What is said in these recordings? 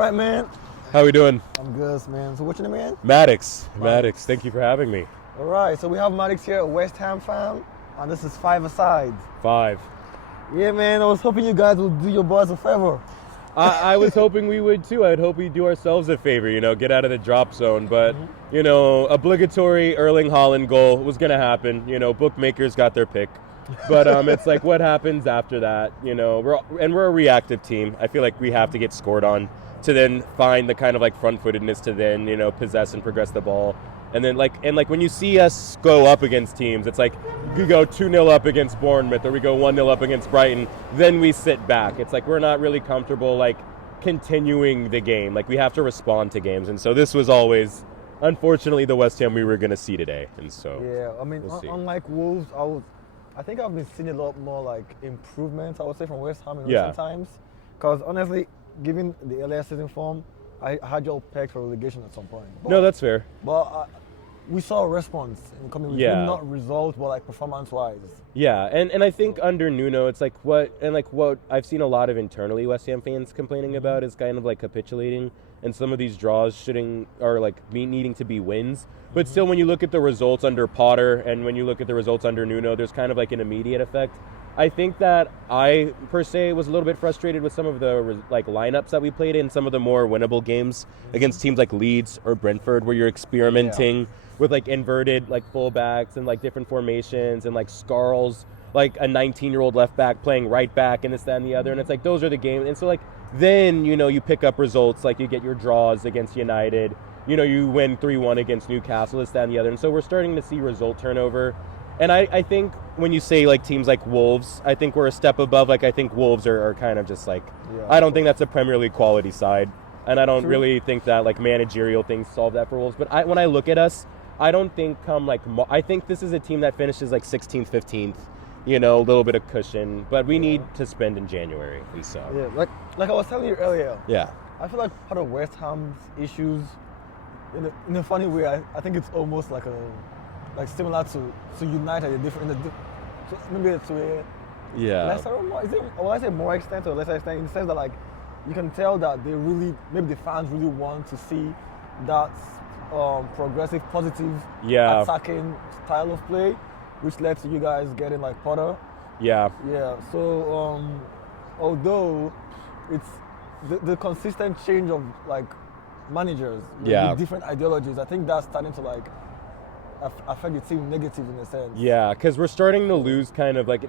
right, man. How we doing? I'm good, man. So what's your name again? Maddox. Maddox, thank you for having me. All right, so we have Maddox here, a West Ham fan, and this is 5-a-side. 5. Yeah, man, I was hoping you guys would do your boys a favor. I was hoping we would too. I'd hope we'd do ourselves a favor, get out of the drop zone. But, obligatory Erling Haaland goal was going to happen. Bookmakers got their pick. But it's like, what happens after that? We're a reactive team. I feel like we have to get scored on to then find the kind of like front-footedness to then, possess and progress the ball. And then when you see us go up against teams, it's like we go 2-0 up against Bournemouth or we go 1-0 up against Brighton, then we sit back. It's like we're not really comfortable continuing the game. We have to respond to games. And so this was always, unfortunately, the West Ham we were going to see today. And so yeah, I mean, unlike Wolves, I think I've been seeing a lot more improvements, I would say, from West Ham in recent times. Because honestly, given the earlier season form, I had you all pegged for relegation at some point. But, no, that's fair. But we saw a response in coming with not results, but performance-wise. Yeah, and I think under Nuno, it's what I've seen a lot of internally West Ham fans complaining about is kind of capitulating, and some of these draws are needing to be wins. But still, when you look at the results under Potter and when you look at the results under Nuno, there's kind of an immediate effect. I think that I, per se, was a little bit frustrated with some of the lineups that we played in some of the more winnable games against teams like Leeds or Brentford, where you're experimenting with inverted fullbacks and different formations and Scarles, a 19-year-old left back playing right back and this, that, and the other. And it's those are the games. And so then, you pick up results, you get your draws against United, you win 3-1 against Newcastle, this, that, and the other. And so we're starting to see result turnover. And I think when you say teams like Wolves, I think we're a step above. I think Wolves are kind of just I don't think that's a Premier League quality side. And I don't really think that managerial things solve that for Wolves. But when I look at us, I don't think I think this is a team that finishes 16th, 15th, a little bit of cushion. But we need to spend in January. And so. Yeah, like I was telling you earlier. Yeah. I feel like part of West Ham's issues, in a funny way, I think it's almost similar to United, so maybe to a lesser, I say more extent or lesser extent, in the sense that you can tell that they really, maybe the fans really want to see that progressive, positive, attacking style of play, which led to you guys getting Potter. Yeah. Yeah. So although it's the consistent change of managers with different ideologies, I think that's starting to affect the team negative in a sense. Yeah, because we're starting to lose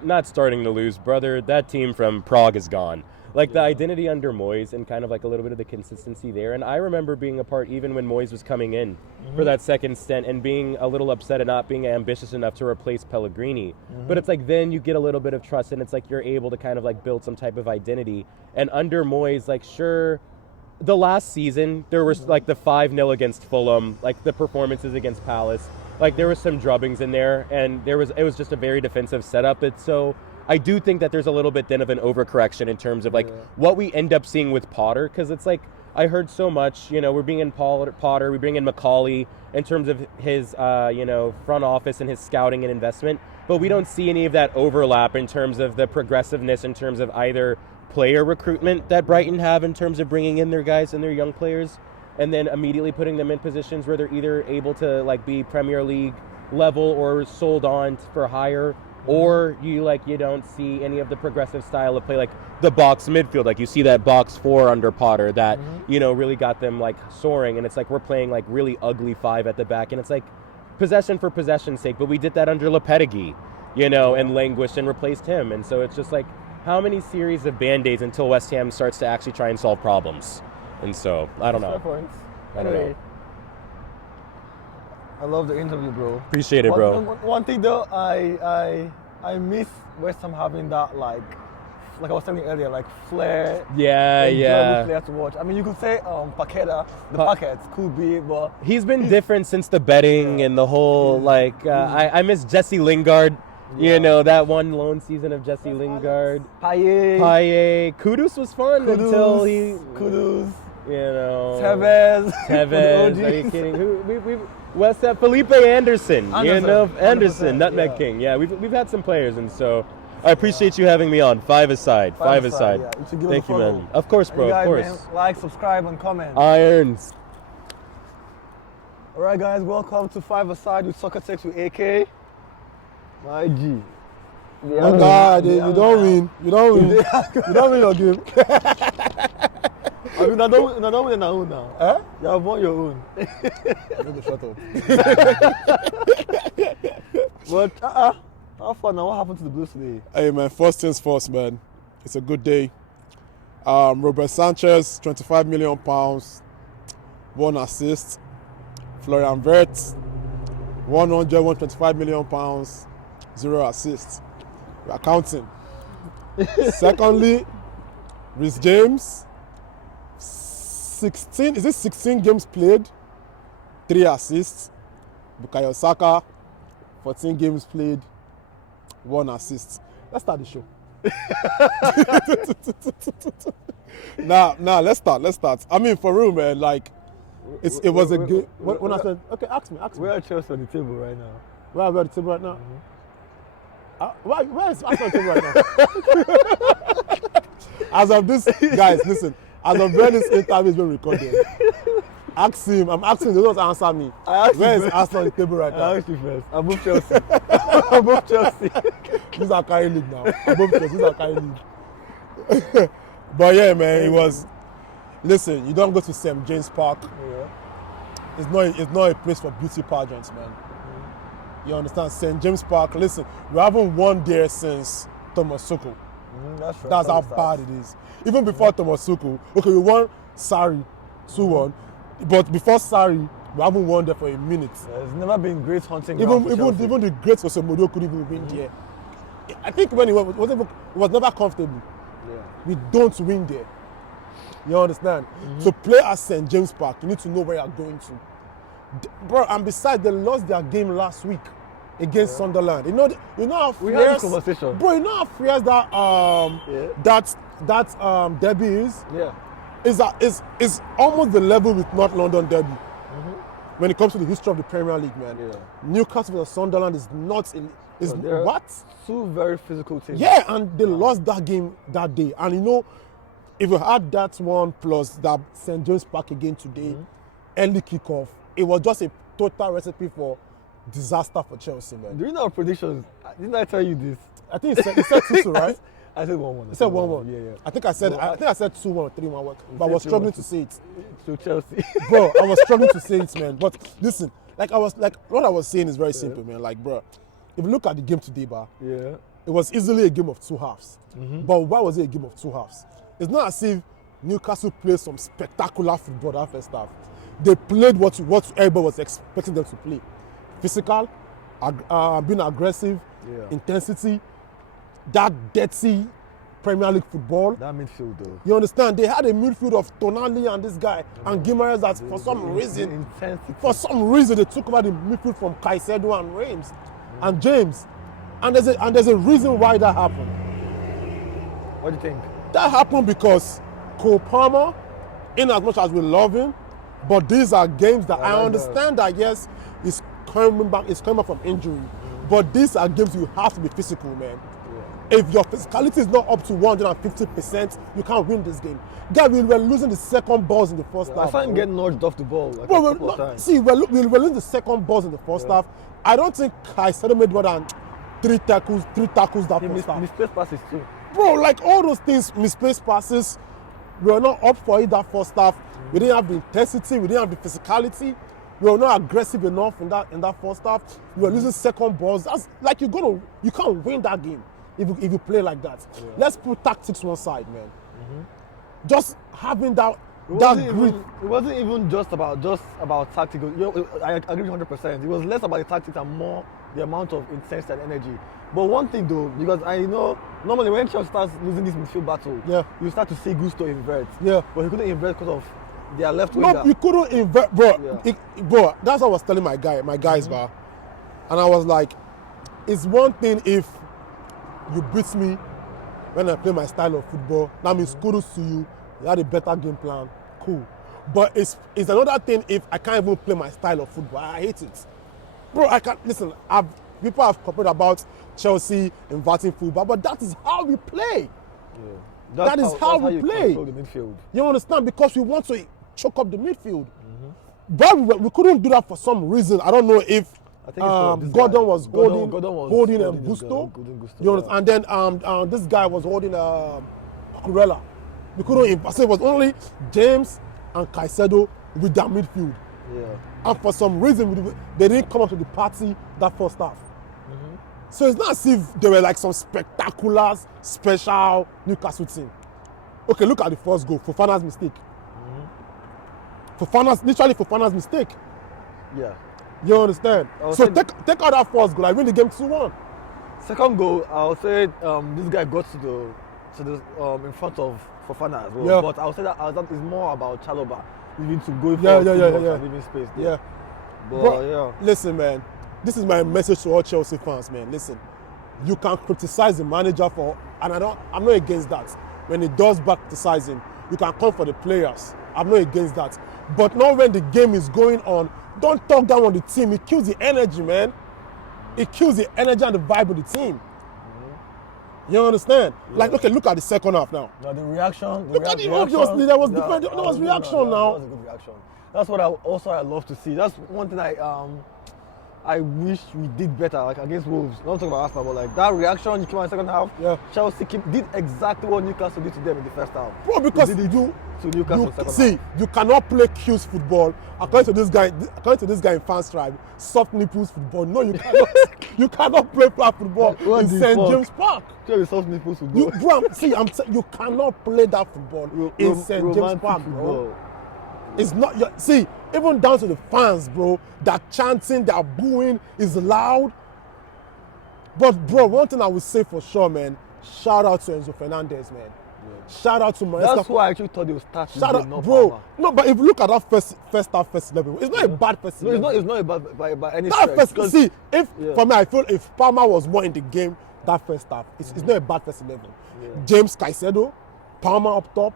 not starting to lose, brother. That team from Prague is gone. The identity under Moyes and kind of a little bit of the consistency there. And I remember being a part even when Moyes was coming in for that second stint and being a little upset at not being ambitious enough to replace Pellegrini. But it's then you get a little bit of trust and it's you're able to kind of build some type of identity. And under Moyes, sure, the last season there was the 5-0 against Fulham, the performances against Palace. There was some drubbings in there, and it was just a very defensive setup. So I do think that there's a little bit then of an overcorrection in terms of what we end up seeing with Potter, because it's I heard so much, we're bringing in Potter, we bring in Macaulay in terms of his, front office and his scouting and investment, but we don't see any of that overlap in terms of the progressiveness in terms of either player recruitment that Brighton have in terms of bringing in their guys and their young players, and then immediately putting them in positions where they're either able to be Premier League level or sold on for higher, or you don't see any of the progressive style of play, the box midfield. You see that box 4 under Potter that really got them soaring, and it's we're playing really ugly 5 at the back, and it's possession for possession's sake. But we did that under Lopetegui, and languished and replaced him, and so it's just how many series of band-aids until West Ham starts to actually try and solve problems. And so, I don't know. Fair points. Anyway, I love the interview, bro. Appreciate it, bro. One thing though, I miss West Ham having that like I was telling you earlier, flair. Yeah. Player to watch. I mean, you could say Paqueta, Packets could be, but he's been different since the betting and the whole I miss Jesse Lingard. That one lone season of Jesse Lingard. Payet. Kudus was fun until he. Kudus. Tevez. Are you kidding? West Ham, Felipe Anderson. Anderson, Nutmeg King. Yeah, we've had some players, and so I appreciate you having me on. Five aside. Five aside. Yeah. Thank you, man. Of course, bro. Guys, of course. Man, like, subscribe, and comment. Irons. All right, guys. Welcome to Five Aside with Soccer Takes with AK. My G. Oh God, you don't win. You don't win. You don't win your game. I mean, I don't win our own now. Huh? You have won your own. Shut up. But how fun now? What happened to the Blues today? Hey man, first things first, man. It's a good day. Robert Sanchez, £25 million, 1 assist. Florian Wirtz, 125 million pounds, 0 assists. We are counting. Secondly, Reece James, 16 games played, 3 assists. Bukayo Saka, 14 games played, 1 assist. Let's start the show. Nah, let's start. I mean, for real, man, like, it was a game. When I said, okay, ask me. Where are Chelsea on the table right now? Where are we at the table right now? Where is Arsenal on the table right now? As of this, guys, listen. As of when this interview is being recorded, ask him. I'm asking him. They don't answer me. Where is Arsenal on the table right now? I asked you first. Above Chelsea. Above Chelsea. These are carrying league now. Above Chelsea. These are carrying league. But yeah, man, it was. Listen, you don't go to St. James Park. Yeah. It's not a place for beauty pageants, man. You understand? St. James Park, listen, we haven't won there since Thomas Tuchel. That's right. That's how bad it is. Even before Thomas Tuchel, okay, we won Sarri 2-1, but before Sarri, we haven't won there for a minute. There's never been great hunting. Even the great Osemodo couldn't even win there. I think when it was never comfortable. Yeah. We don't win there. You understand? To play at St. James Park, you need to know where you're going to. Bro, and besides, they lost their game last week against Sunderland. You know how we had this conversation. Bro, you know how fierce that derby is? Yeah. Is almost the level with North London derby. When it comes to the history of the Premier League, man. Yeah. Newcastle and Sunderland is not what? 2 very physical teams. Yeah, and they lost that game that day. And you know, if you had that one plus that St. James Park again today, early kickoff, it was just a total recipe for disaster for Chelsea, man. Do you know our predictions? Didn't I tell you this? I think it said 2-2, right? I said 1-1. You said 1-1. Yeah. I think I said 2-1 or 3-1, but I was struggling to say it. To Chelsea. Bro, I was struggling to say it, man. But listen, what I was saying is very simple, man. Like, bro, if you look at the game today, it was easily a game of 2 halves. But why was it a game of 2 halves? It's not as if Newcastle played some spectacular football that first half. They played what everybody was expecting them to play. Physical, being aggressive, intensity, that dirty Premier League football. That midfield, though. You understand? They had a midfield of Tonali and this guy and Guimaraes that for some reason they took over the midfield from Caicedo and Reims and James. And there's a reason why that happened. What do you think? That happened because Cole Palmer, in as much as we love him, but these are games that I understand that yes, he's coming back from injury. But these are games you have to be physical, man. Yeah. If your physicality is not up to 150%, you can't win this game. Guys, we were losing the second balls in the first half. I saw him get nudged off the ball a couple of times. See, we were losing the second balls in the first half. I don't think Caicedo made more than 3 tackles that first half. Misplaced passes too. Bro, like all those things, misplaced passes, we were not up for it that first half. We didn't have the intensity, we didn't have the physicality. We were not aggressive enough in that first half. We were losing second balls. That's like you can't win that game if you play like that. Yeah. Let's put tactics one side, man. Just having that grit. It wasn't even just about tactical. I agree 100%. It was less about the tactics and more the amount of intensity and energy. But one thing though, because I know normally when Chelsea starts losing this midfield battle, you start to see Gusto invert. Yeah. But he couldn't invert because of their left winger. No, you couldn't invert, bro. Yeah. Bro, that's what I was telling my guys, and I was like, it's one thing if you beat me when I play my style of football. That means kudos to you. You had a better game plan. Cool. But it's another thing if I can't even play my style of football. I hate it. Bro, I can't listen. people have complained about Chelsea inverting football, but that is how we play. Yeah. That is how we play. The midfield. You understand? Because we want to choke up the midfield. But we couldn't do that for some reason. I don't know if Gordon was holding Gusto. You understand? And then this guy was holding Cucurella. We couldn't. So it was only James and Caicedo with their midfield. Yeah. And for some reason, they didn't come up to the party that first half. So it's not as if they were like some spectacular, special Newcastle team. Okay, look at the first goal. Fofana's mistake. Fofana's mistake. Yeah. You understand? So take out that first goal. I win the game 2-1. Second goal, I would say this guy got to the in front of Fofana as well. Yeah. But I would say that is more about Chalobah even to go for and leaving space there. Yeah. But listen, man, this is my message to all Chelsea fans, man. Listen, you can criticize the manager and I'm not against that. When he does back criticizing, you can come for the players. I'm not against that. But not when the game is going on. Don't talk down on the team. It kills the energy, man. It kills the energy and the vibe of the team. You understand? Yeah. Like, okay, look at the second half now. Now the reaction. Look at it. Obviously, there was different. There was reaction now. That was a good reaction. That's what I love to see. That's one thing I wish we did better, like against Wolves. Not talking about Arsenal, but like that reaction you came out in the second half. Yeah. Chelsea did exactly what Newcastle did to them in the first half. Bro, because you cannot play cues football. According to this guy in Fans Tribe, soft nipples football. No, you cannot. You cannot play flat football in St. James Park. Soft nipples football. You cannot play that football in St. James Park, bro. It's not even down to the fans, bro. That chanting, that booing is loud. But bro, one thing I would say for sure, man, shout out to Enzo Fernandez, man. Yeah. Shout out to Maestro. That's why I actually thought they would start. Shout out, bro. Palmer. No, but if you look at that first half, first 11, it's not a bad first 11. No, it's not a bad by any stretch. For me, I feel if Palmer was more in the game that first half, it's not a bad first 11. Yeah. James Caicedo, Palmer up top.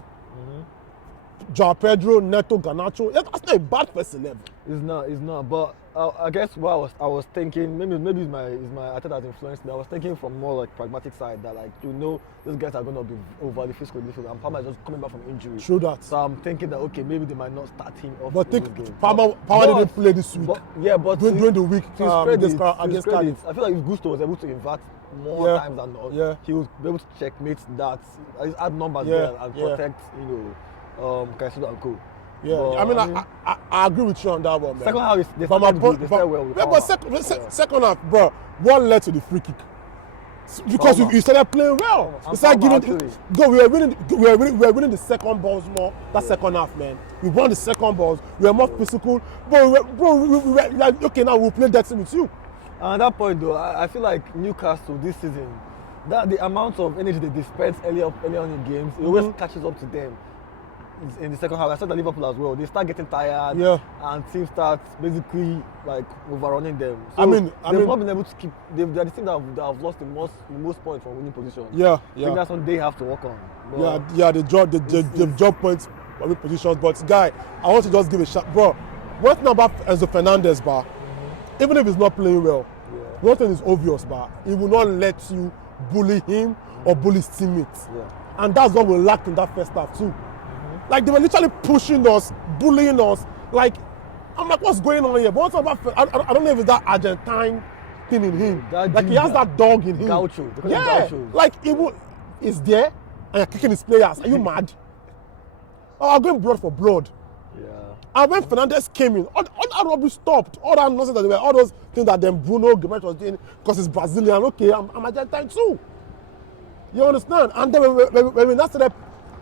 João Pedro, Neto, Garnacho. That's not a bad first 11. It's not. But I guess what I was thinking, maybe it's my I think that influenced me. I was thinking from more like pragmatic side that like these guys are gonna be over the physical midfield and Palmer is just coming back from injury. True that. So I'm thinking that okay, maybe they might not start him off. But Palmer didn't play this week. But during the week against Cardiff. I feel like if Gusto was able to invert more times than not, he would be able to checkmate that, add numbers there and protect Caicedo and co. Yeah, but, I agree with you on that one, man. Second half, they started well. But second half, bro, what led to the free kick? Because you started playing well. You started giving. We were winning the second balls more. That second half, man. We won the second balls. We were more physical. Bro, we were like, okay, now we'll play that with you. And at that point, though, I feel like Newcastle this season, that the amount of energy they dispense early on in games, it always catches up to them. In the second half, I said that Liverpool as well. They start getting tired, and teams start basically like overrunning them. So they've not been able to keep. They're the team that have lost the most points from winning positions. I think that's what they have to work on. But they've dropped points from winning positions. But guy, I want to just give a shot, bro. One thing about Enzo Fernandez, even if he's not playing well, one thing is obvious, he will not let you bully him or bully his teammates, and that's what we lacked in that first half too. Like they were literally pushing us, bullying us. Like I'm like, what's going on here? But what's about? I don't know if it's that Argentine thing in him. He has that dog in him. Gaucho. Like he's there and you're kicking his players. Are you mad? I'm going blood for blood. Yeah. And when Fernandez came in, all that rubbish stopped. All that nonsense that they were, all those things that then Bruno Guimaraes was doing because he's Brazilian. Okay, I'm Argentine too. You understand? And then when we now started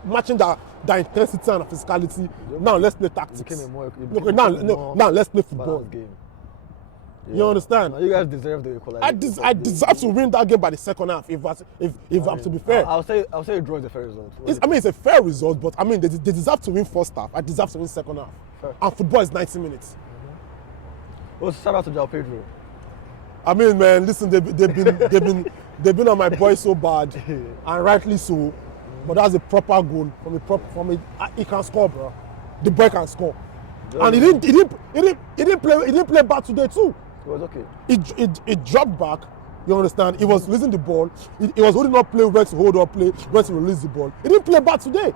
matching the intensity and the physicality. Now let's play tactics. Now let's play football. Game. Yeah. You understand? Now you guys deserve the equalizer. I deserve to win that game by the second half. If I'm to be fair, I'll say a draw is a fair result. It's a fair result, but they deserve to win first half. I deserve to win second half. Fair. And football is 90 minutes. Well, shout out to João Pedro. Man, listen, they've been on my boy so bad, and rightly so. But that's a proper goal from it. He can score, bro. The boy can score, and he didn't play bad today too. It was okay. It dropped back. You understand? It was losing the ball. It was holding up play, where to hold up play, where to release the ball. It didn't play bad today.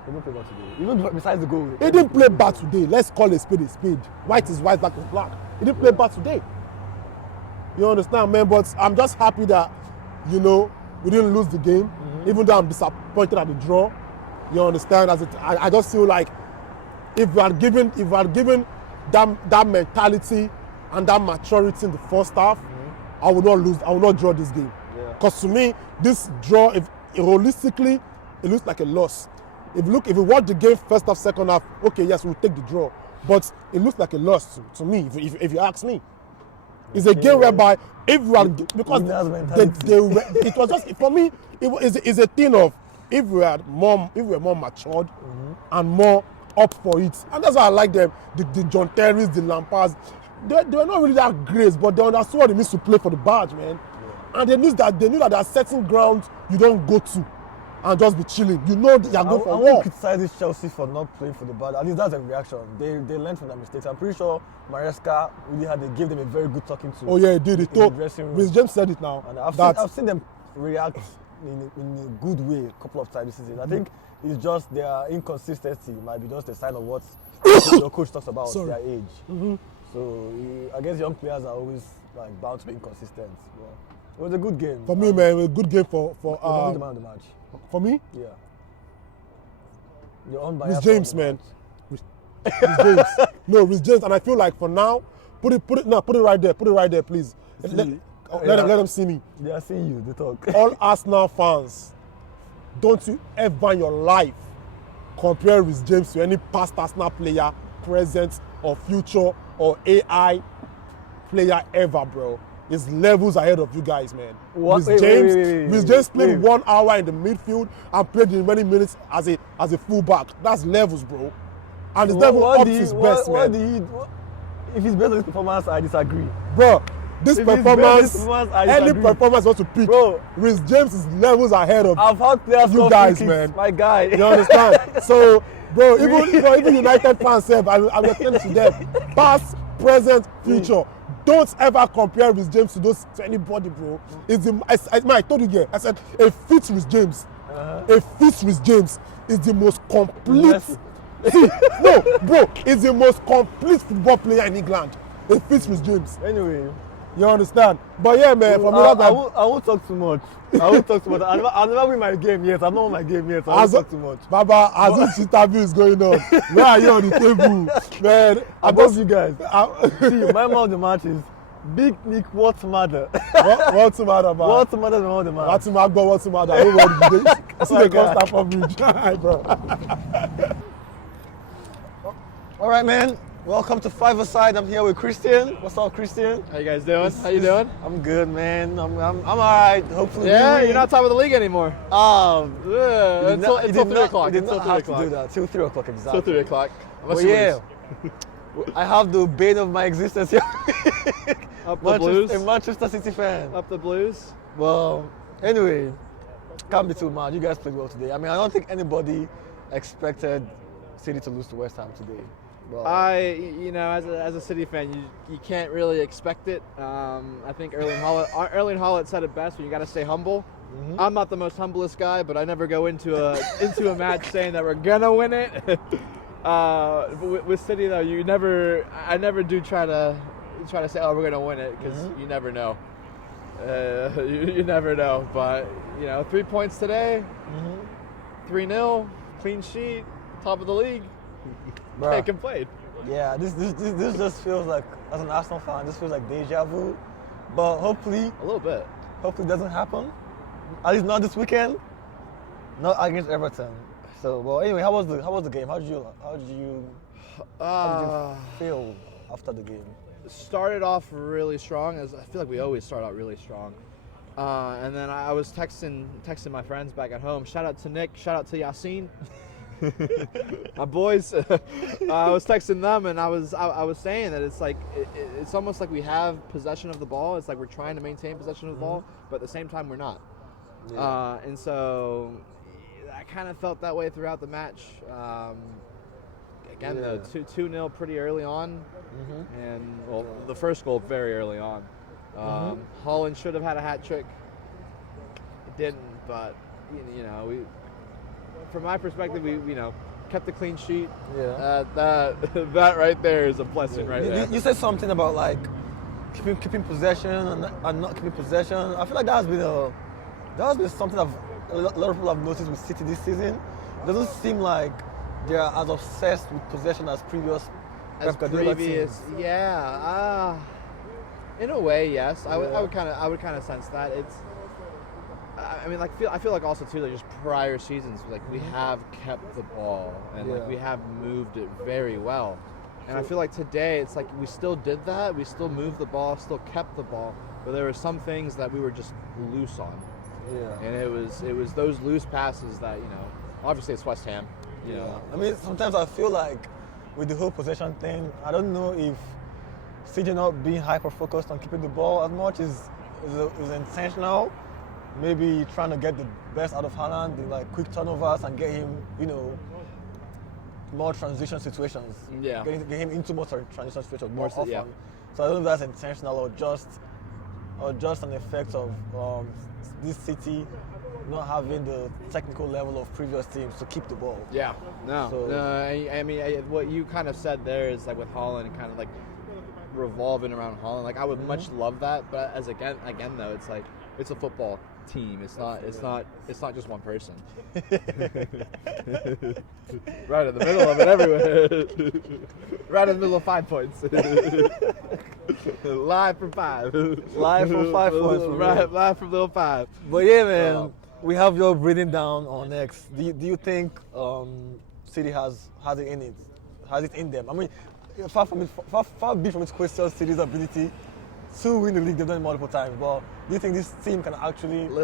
Even besides the goal. It didn't play bad today. Let's call a spade a spade. White is white, black is black. It didn't play bad today. You understand, man? But I'm just happy that, we didn't lose the game, even though I'm disappointed at the draw. You understand? I just feel like if we had given that mentality and that maturity in the first half, I will not draw this game. Because to me, this draw, if holistically, it looks like a loss. If you watch the game first half, second half, okay, yes, we'll take the draw. But it looks like a loss to me, if you ask me. It's a game whereby everyone, because it was just, for me, it's a thing of if we were more matured and more up for it. And that's why I like them, the John Terrys, the Lampards. They were not really that great, but they understood what it means to play for the badge, man. Yeah. And they knew that there are certain grounds you don't go to and just be chilling. You know that you're going for war. I won't criticize Chelsea for not playing for the badge. At least that's a reaction. They learned from their mistakes. I'm pretty sure Maresca gave them a very good talking to. Oh yeah, he did. He told. Rhys James said it now. And I've seen them react in a good way a couple of times this season. I think it's just their inconsistency might be just a sign of what your coach talks about their age. So I guess young players are always bound to be inconsistent. It was a good game. For me, man, it was a good game for the man of the match. For me? Yeah. You're on by Rhys James, man. Rhys James. No, Rhys James, and I feel like for now, put it right there. Put it right there, please. Let them see me. They are seeing you. They talk. All Arsenal fans, don't you ever in your life compare Rhys James to any past Arsenal player, present or future or AI player ever, bro. It's levels ahead of you guys, man. Rhys James played 1 hour in the midfield and played in many minutes as a fullback. That's levels, bro. And it's never up to his best, man. If he's based on his performance, I disagree. Bro, any performance you want to pick, bro, Rhys James is levels ahead of I've had players you guys, man. My guy. You understand? So, bro, even United fans say, I'm explaining to them, past, present, future. Don't ever compare Rhys James to anybody, bro. I told you again. I said a fit Rhys James. A fit Rhys James is the most complete. No, bro, it's the most complete football player in England. A fit Rhys James. Anyway, you understand? But yeah, man. For me, I won't talk too much. I'll never win my game yet. I've not won my game yet. I won't talk too much. Baba, as this interview is going on, where are you on the table, man? Above you guys. See, my man of the match is Big Nick. What's the matter? What's the matter, man? What's the matter, man of the match? What's the matter? What's the matter? I don't want to do. See the constant for me, bro. All right, man. Welcome to Five-A-Side. I'm here with Christian. What's up, Christian? How you guys doing? How you doing? I'm good, man. I'm all right. Hopefully, yeah, you're not top of the league anymore. Until 3 o'clock. You did not have to do that. Till 3 o'clock, exactly. Till 3 o'clock. But yeah, I have the bane of my existence here. Up the Blues. A Manchester City fan. Up the Blues. Well, anyway, can't be too mad. You guys played well today. I mean, I don't think anybody expected City to lose to West Ham today. Well, as a City fan, you can't really expect it. I think Erling Haaland said it best. When you got to stay humble. Mm-hmm. I'm not the most humblest guy, but I never go into a match saying that we're gonna win it. With City though, I never do try to say, oh, we're gonna win it, because you never know. You never know. But 3 points today, 3-0, clean sheet, top of the league. Can't complain. Yeah, this just feels like, as an Arsenal fan, this feels like deja vu. But hopefully, a little bit. Hopefully, it doesn't happen. At least not this weekend. Not against Everton. So, well, anyway, how was the game? How did you feel after the game? Started off really strong, as I feel like we always start out really strong. And then I was texting my friends back at home. Shout out to Nick. Shout out to Yassine. My boys. I was texting them, and I was saying that it's like it's almost like we have possession of the ball. It's like we're trying to maintain possession of the ball, but at the same time we're not. Yeah. And so I kind of felt that way throughout the match. Again, the 2-0 pretty early on, and the first goal very early on. Holland should have had a hat trick. It didn't, but from my perspective, we kept the clean sheet. Yeah. That right there is a blessing right there. You said something about like keeping possession and not keeping possession. I feel like that has been something that a lot of people have noticed with City this season. It doesn't seem like they are as obsessed with possession as previous. Yeah. In a way, yes. I would kind of sense that. I feel like also too, like just prior seasons, like we have kept the ball and like we have moved it very well. And I feel like today it's like we still did that. We still moved the ball, still kept the ball, but there were some things that we were just loose on. Yeah. And it was those loose passes that obviously it's West Ham. I mean, sometimes I feel like with the whole possession thing, I don't know if CJ not being hyper focused on keeping the ball as much is intentional. Maybe trying to get the best out of Haaland, the like quick turnovers and get him, more transition situations. Yeah. Get him into more transition situations more often. Yeah. So I don't know if that's intentional or just an effect of this City not having the technical level of previous teams to keep the ball. Yeah. No. So, I mean, what you kind of said there is like with Haaland, kind of like revolving around Haaland. Like I would much love that, but as again though, it's like it's a football team. It's not just one person. Right in the middle of it everywhere. Right in the middle of 5 points. Live from 5. Live from 5 points. Live from little 5. But yeah, man, we have your breathing down on X. Do you think City has it in it? Has it in them? I mean, far be from its question City's ability to win the league. They've done it multiple times, but do you think this team can actually do it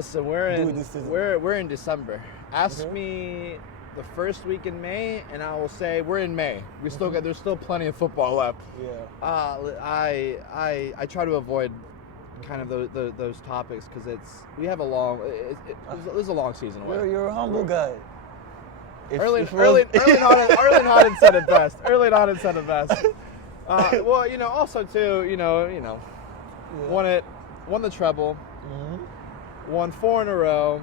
this season? We're in December. Ask me the first week in May, and I will say we're in May. We still there's still plenty of football left. Yeah. I try to avoid kind of those topics because we have a long. This is a long season away. You're a humble guy. Erling Haaland said it best. Erling Haaland said it best. Well, also too, won the treble, won 4 in a row.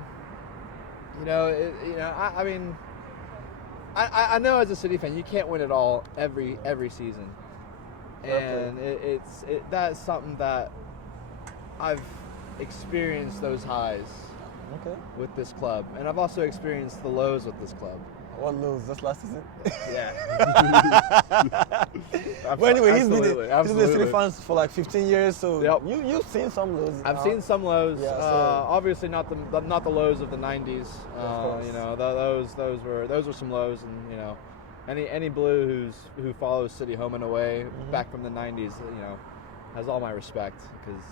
I mean, I know as a City fan, you can't win it all every season, and that's something that I've experienced those highs with this club, and I've also experienced the lows with this club. What lows? Just last season? Yeah. Well, anyway, he's been a Absolutely. City fan for like 15 years, so you've seen some lows. I've seen some lows. Yeah, so obviously not the lows of the 90s. Those were some lows, and any blue who follows City home and away back from the 90s, has all my respect because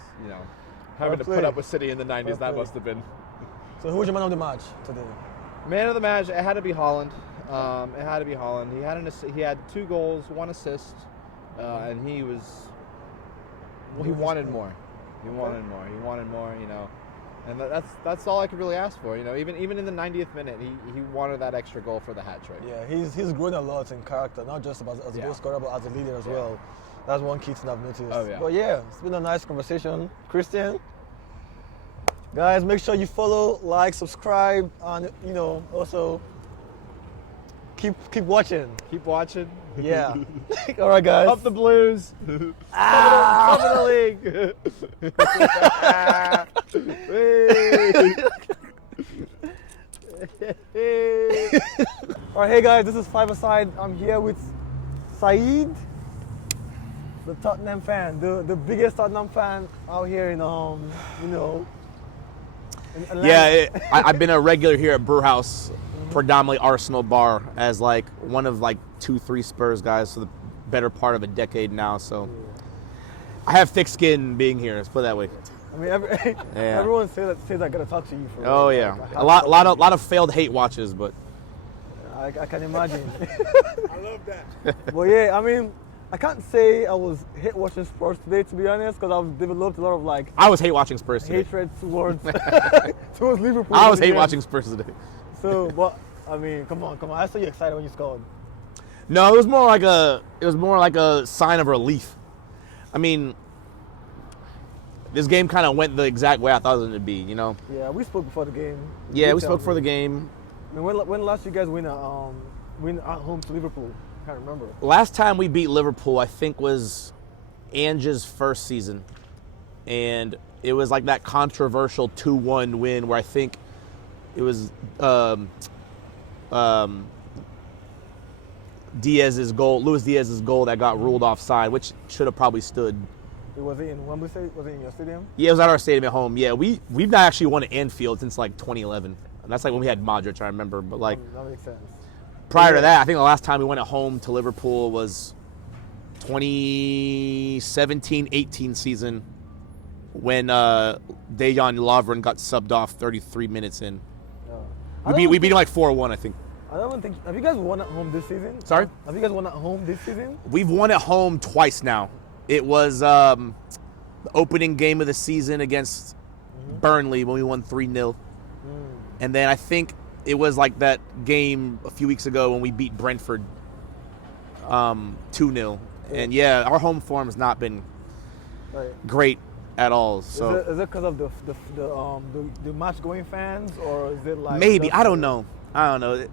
having to put up with City in the 90s, that must have been. So who was your man of the match today? Man of the match, it had to be Haaland. He had 2 goals, 1 assist, and he wanted more. He wanted more. And that's all I could really ask for. Even in the 90th minute, he wanted that extra goal for the hat trick. Yeah, he's grown a lot in character, not just as a goal scorer, but as a leader as well. That's one key thing I've noticed. Oh, yeah. But yeah, it's been a nice conversation, Christian. Guys, make sure you follow, like, subscribe, and also keep watching. Keep watching. Yeah. All right, guys. Up the Blues. Top of the league. All right, hey guys, this is 5-a-side. I'm here with Saeed, the Tottenham fan, the biggest Tottenham fan out here in I've been a regular here at Brewhouse, predominantly Arsenal bar, as like one of like 2-3 Spurs guys for the better part of a decade now. So I have thick skin being here. Let's put it that way. I mean, everyone says I gotta talk to you for. Oh real. yeah, Like, a lot of failed hate watches, but I can imagine. I love that. But yeah, I mean, I can't say I was hate watching Spurs today, to be honest, because I've developed a lot of like I was hate watching Spurs today. hatred towards Liverpool. I was hate watching Spurs today. So, but I mean, come on! I saw you excited when you scored. No, it was more like a sign of relief. I mean, this game kind of went the exact way I thought it was going to be, you know? Yeah, we spoke before the game. Yeah, we spoke before the game. I mean, when last you guys win at home to Liverpool? I can't remember. Last time we beat Liverpool, I think, was Ange's first season. And it was like that controversial 2-1 win where I think it was Diaz's goal, Luis Diaz's goal that got ruled offside, which should have probably stood. Was it in Wembley Stadium? Was it in your stadium? Yeah, it was at our stadium at home. Yeah, we've not actually won at Anfield since like 2011. And that's like when we had Modric, I remember. But like that makes sense. Prior to that, I think the last time we went at home to Liverpool was 2017-18 season when Dejan Lovren got subbed off 33 minutes in. We beat him like 4-1, I think. I don't think. Have you guys won at home this season? Sorry? Have you guys won at home this season? We've won at home twice now. It was the opening game of the season against Burnley when we won 3-0. And then I think it was like that game a few weeks ago when we beat Brentford 2-0. And yeah, our home form has not been great at all. So is it because of the match going fans, or is it like maybe I don't know. I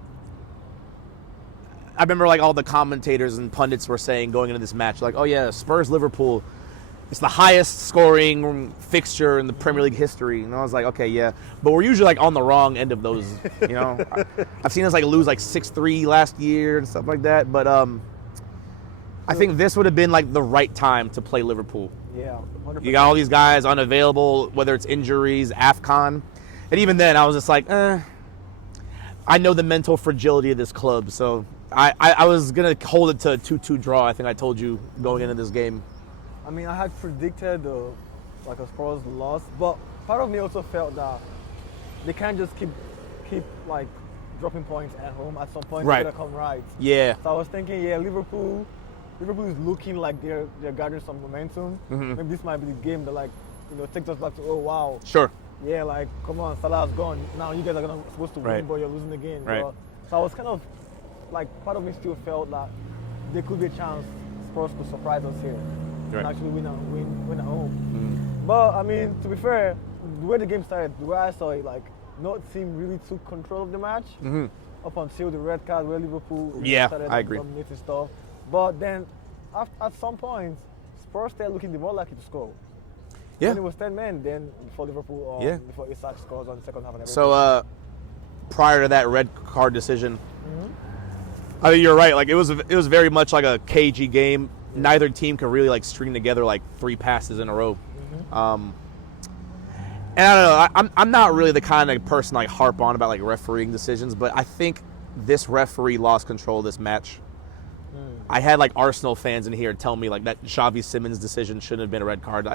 remember like all the commentators and pundits were saying going into this match, like, oh yeah, Spurs Liverpool, it's the highest scoring fixture in the Premier League history. And I was like, okay, yeah, but we're usually like on the wrong end of those. You know, I've seen us like lose like 6-3 last year and stuff like that. But I think this would have been like the right time to play Liverpool. Yeah, 100%. You got all these guys unavailable, whether it's injuries, AFCON, and even then I was just like, I know the mental fragility of this club, so I was going to hold it to a 2-2 draw. I think I told you going into this game. I mean, I had predicted like a Spurs loss, but part of me also felt that they can't just keep like dropping points at home. At some point, right. They're going to come right. Yeah. So I was thinking, yeah, Liverpool is looking like they're gathering some momentum. Maybe this might be the game that takes us back to, oh wow. Sure. Yeah, like come on, Salah's gone. Now you guys are supposed to win, but you're losing the game. Right. So I was kind of like, part of me still felt that there could be a chance Spurs could surprise us here and actually win at home. But I mean, to be fair, the way the game started, the way I saw it, like no team really took control of the match up until the red card where Liverpool started dominating stuff. But then at some point, Spurs started looking the more likely to score. Yeah. When it was 10 men, then before Liverpool, before Isak scores on the second half and everything. So prior to that red card decision, I mean, you're right. Like it was very much like a cagey game. Neither team could really like string together like 3 passes in a row. And I don't know. I'm not really the kind of person like harp on about like refereeing decisions, but I think this referee lost control of this match. I had like Arsenal fans in here tell me like that Xavi Simons decision shouldn't have been a red card.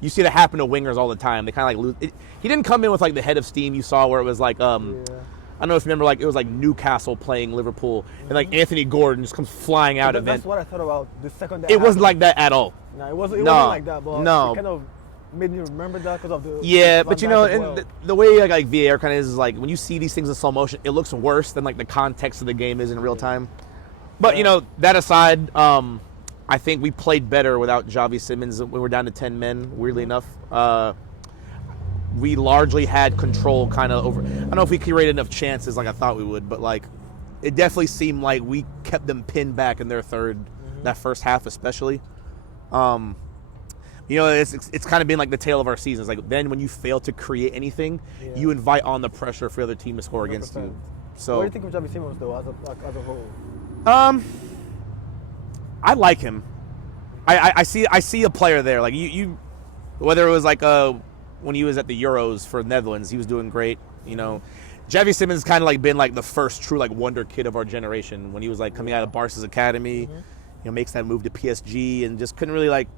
You see that happen to wingers all the time. They kind of like lose. He didn't come in with like the head of steam you saw where it was like I don't know if you remember, like it was like Newcastle playing Liverpool, and like Anthony Gordon just comes flying out of it. That's what I thought about the second. It wasn't like that at all. No, it wasn't like that. But it kind of made me remember that because of the. Yeah, but you know, and the way like VAR kind of is like when you see these things in slow motion, it looks worse than like the context of the game is in real time. But you know, that aside, I think we played better without Xavi Simons when we were down to 10 men. Weirdly enough. We largely had control kind of over. I don't know if we created enough chances like I thought we would, but like it definitely seemed like we kept them pinned back in their third, that first half especially. You know, it's kind of been like the tale of our seasons. Like then when you fail to create anything, you invite on the pressure for the other team to score 100%. Against you. So what do you think of Xavi Simons though as a whole? I like him. I see a player there. Like you whether it was like when he was at the Euros for Netherlands, he was doing great. You know, Xavi Simons kind of like been like the first true like wonder kid of our generation when he was like coming out of Barca's academy. You know, makes that move to PSG and just couldn't really like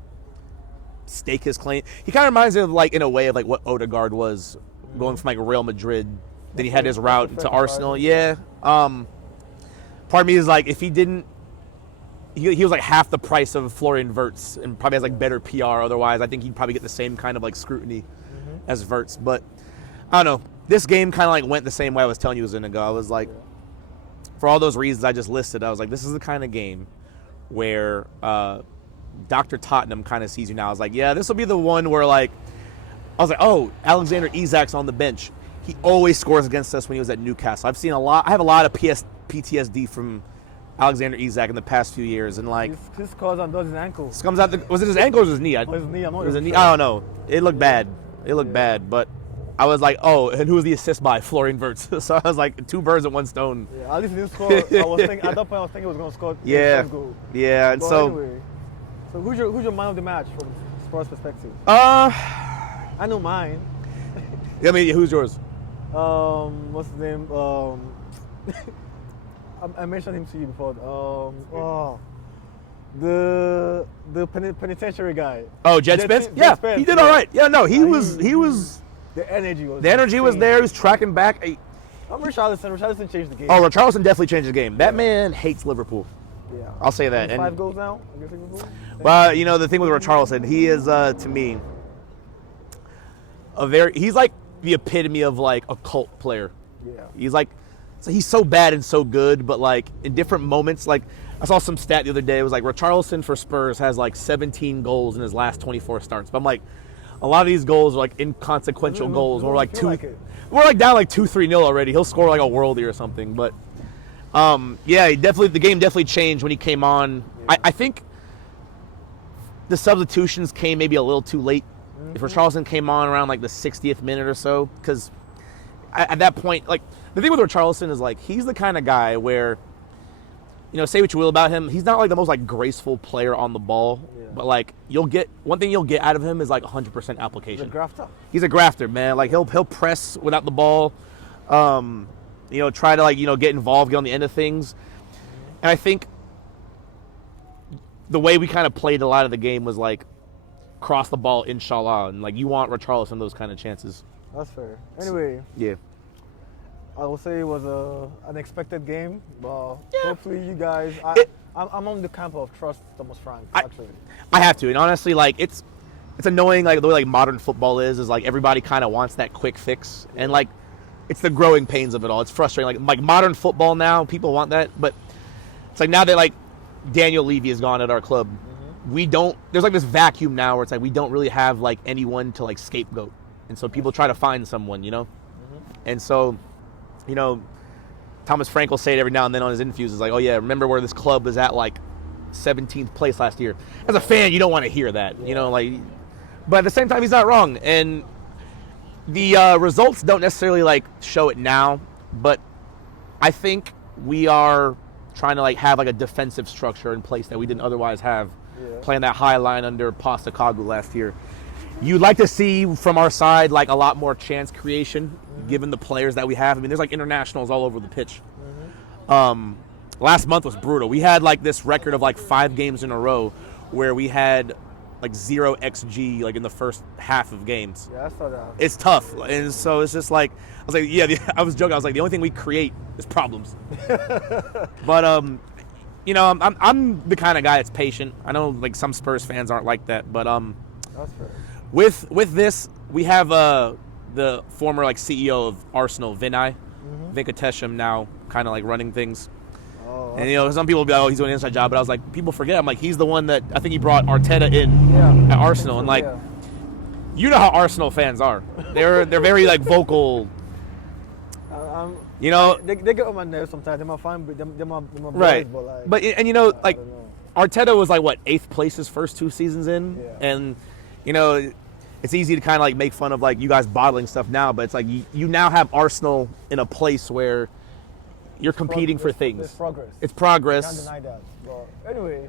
stake his claim. He kind of reminds me of like in a way of like what Odegaard was going from like Real Madrid. Then he had his route to Arsenal. Yeah. Part of me is like if he didn't. He was like half the price of Florian Wirtz and probably has like better PR otherwise. I think he'd probably get the same kind of like scrutiny as Wirtz. But I don't know. This game kind of like went the same way I was telling you it was going to go. I was like, for all those reasons I just listed, I was like, this is the kind of game where Dr. Tottenham kind of sees you now. I was like, yeah, this will be the one where like I was like, oh, Alexander Isak's on the bench. He always scores against us when he was at Newcastle. I have a lot of PTSD from Alexander Isak in the past few years, and like he scores and does his ankle. Comes out. Was it his ankle or his knee? His knee. I'm not it was a knee. sure. I don't know. It looked bad. It looked bad, but I was like, oh, and who was the assist by? Florian Wirtz. So I was like, 2 birds with 1 stone. Yeah, at least he didn't score. I was thinking at that point I was thinking he was gonna score. Yeah. Goal. Yeah, and But so. Anyway, so who's your man of the match from Spurs perspective? I know mine. I mean, who's yours? What's his name? I mentioned him to you before. The penitentiary guy. Oh, Jed Spence? Yeah, Spence, he did all right. Yeah, no, he was. The energy was. The energy was there. He was tracking back. I'm Richarlison. Richarlison changed the game. Oh, Richarlison definitely changed the game. That man hates Liverpool. Yeah, I'll say that. 5 goals now against Liverpool. Well, you know the thing with Richarlison, he is to me he's like the epitome of like a cult player. Yeah. He's so bad and so good, but like in different moments, like I saw some stat the other day. It was like Richarlison for Spurs has like 17 goals in his last 24 starts. But I'm like, a lot of these goals are like inconsequential goals. We're like we're down like 2-3-0 already. He'll score like a worldie or something. But yeah, the game definitely changed when he came on. Yeah. I think the substitutions came maybe a little too late. Mm-hmm. If Richarlison came on around like the 60th minute or so, because at that point, like the thing with Richarlison is like he's the kind of guy where, you know, say what you will about him, he's not like the most like graceful player on the ball, but like one thing you'll get out of him is like 100% application. He's a grafter. He's a grafter, man. Like he'll press without the ball, you know, try to like, you know, get involved, get on the end of things. And I think the way we kind of played a lot of the game was like cross the ball, inshallah, and like you want Richarlison those kind of chances. That's fair. Anyway, yeah, I will say it was an expected game, but hopefully you guys. I'm on the camp of trust Thomas Frank. Actually, I have to, and honestly, like it's annoying, like the way like modern football is like everybody kind of wants that quick fix, and like it's the growing pains of it all. It's frustrating. Like modern football now, people want that, but it's like now that like Daniel Levy is gone at our club, we don't. There's like this vacuum now where it's like we don't really have like anyone to like scapegoat, and so people try to find someone, you know, and so, you know, Thomas Frank will say it every now and then on his interviews. Is like, oh yeah, remember where this club was at like 17th place last year. As a fan, you don't want to hear that, you know, like. But at the same time, he's not wrong, and the results don't necessarily like show it now. But I think we are trying to like have like a defensive structure in place that we didn't otherwise have, playing that high line under Postecoglou last year. You'd like to see from our side like a lot more chance creation, given the players that we have. I mean, there's like internationals all over the pitch. Last month was brutal. We had like this record of like 5 games in a row where we had like 0 XG like in the first half of games. Yeah, I saw that. It's tough, and so it's just like I was like, I was joking. I was like, the only thing we create is problems. But you know, I'm the kind of guy that's patient. I know like some Spurs fans aren't like that, but that's fair. With this, we have the former like CEO of Arsenal, Vinay Venkatesham, now kind of like running things. Oh, and you know, some people will be like, oh, he's doing an inside job, but I was like, people forget. I'm like, he's the one that I think he brought Arteta in at Arsenal, and like, you know how Arsenal fans are. They're very like vocal. You know, they get on my nerves sometimes. They're my fan, but they're my boys, right. But and you know, like Arteta was like what 8th place his first 2 seasons in, and you know, it's easy to kind of like make fun of like you guys bottling stuff now, but it's like you now have Arsenal in a place where you're competing for things. It's progress. It's progress. You can't deny that. But anyway,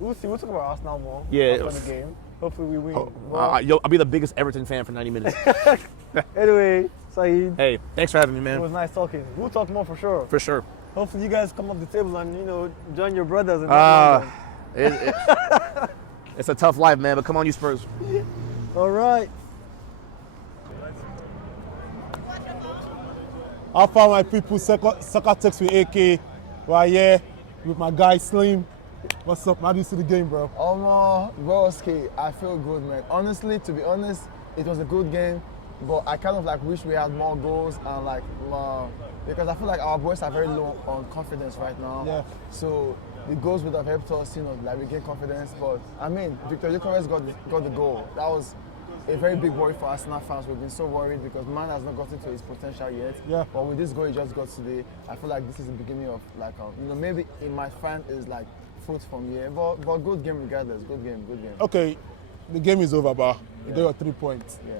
we'll see. We'll talk about Arsenal more. Yeah. After the game. Hopefully we win. I'll be the biggest Everton fan for 90 minutes. Anyway, Saeed. Hey, thanks for having me, man. It was nice talking. We'll talk more for sure. For sure. Hopefully you guys come up the table and, you know, join your brothers. It's a tough life, man, but come on, you Spurs. All right. How far, my people? Soccer Takes with AK. Right here with my guy Slim. What's up? How do you see the game, bro? Broski, I feel good, man. Honestly, to be honest, it was a good game, but I kind of like wish we had more goals and like because I feel like our boys are very low on confidence right now. Yeah. So the goals would have helped us, you know, like we gain confidence. But I mean, Victor Gyökeres got the goal. That was a very big worry for Arsenal fans. We've been so worried because man has not gotten to his potential yet. Yeah. But with this goal he just got today, I feel like this is the beginning of like, maybe it might find is like fruit from here. But good game regardless. Good game. Okay, the game is over, but you got your 3 points. Yeah.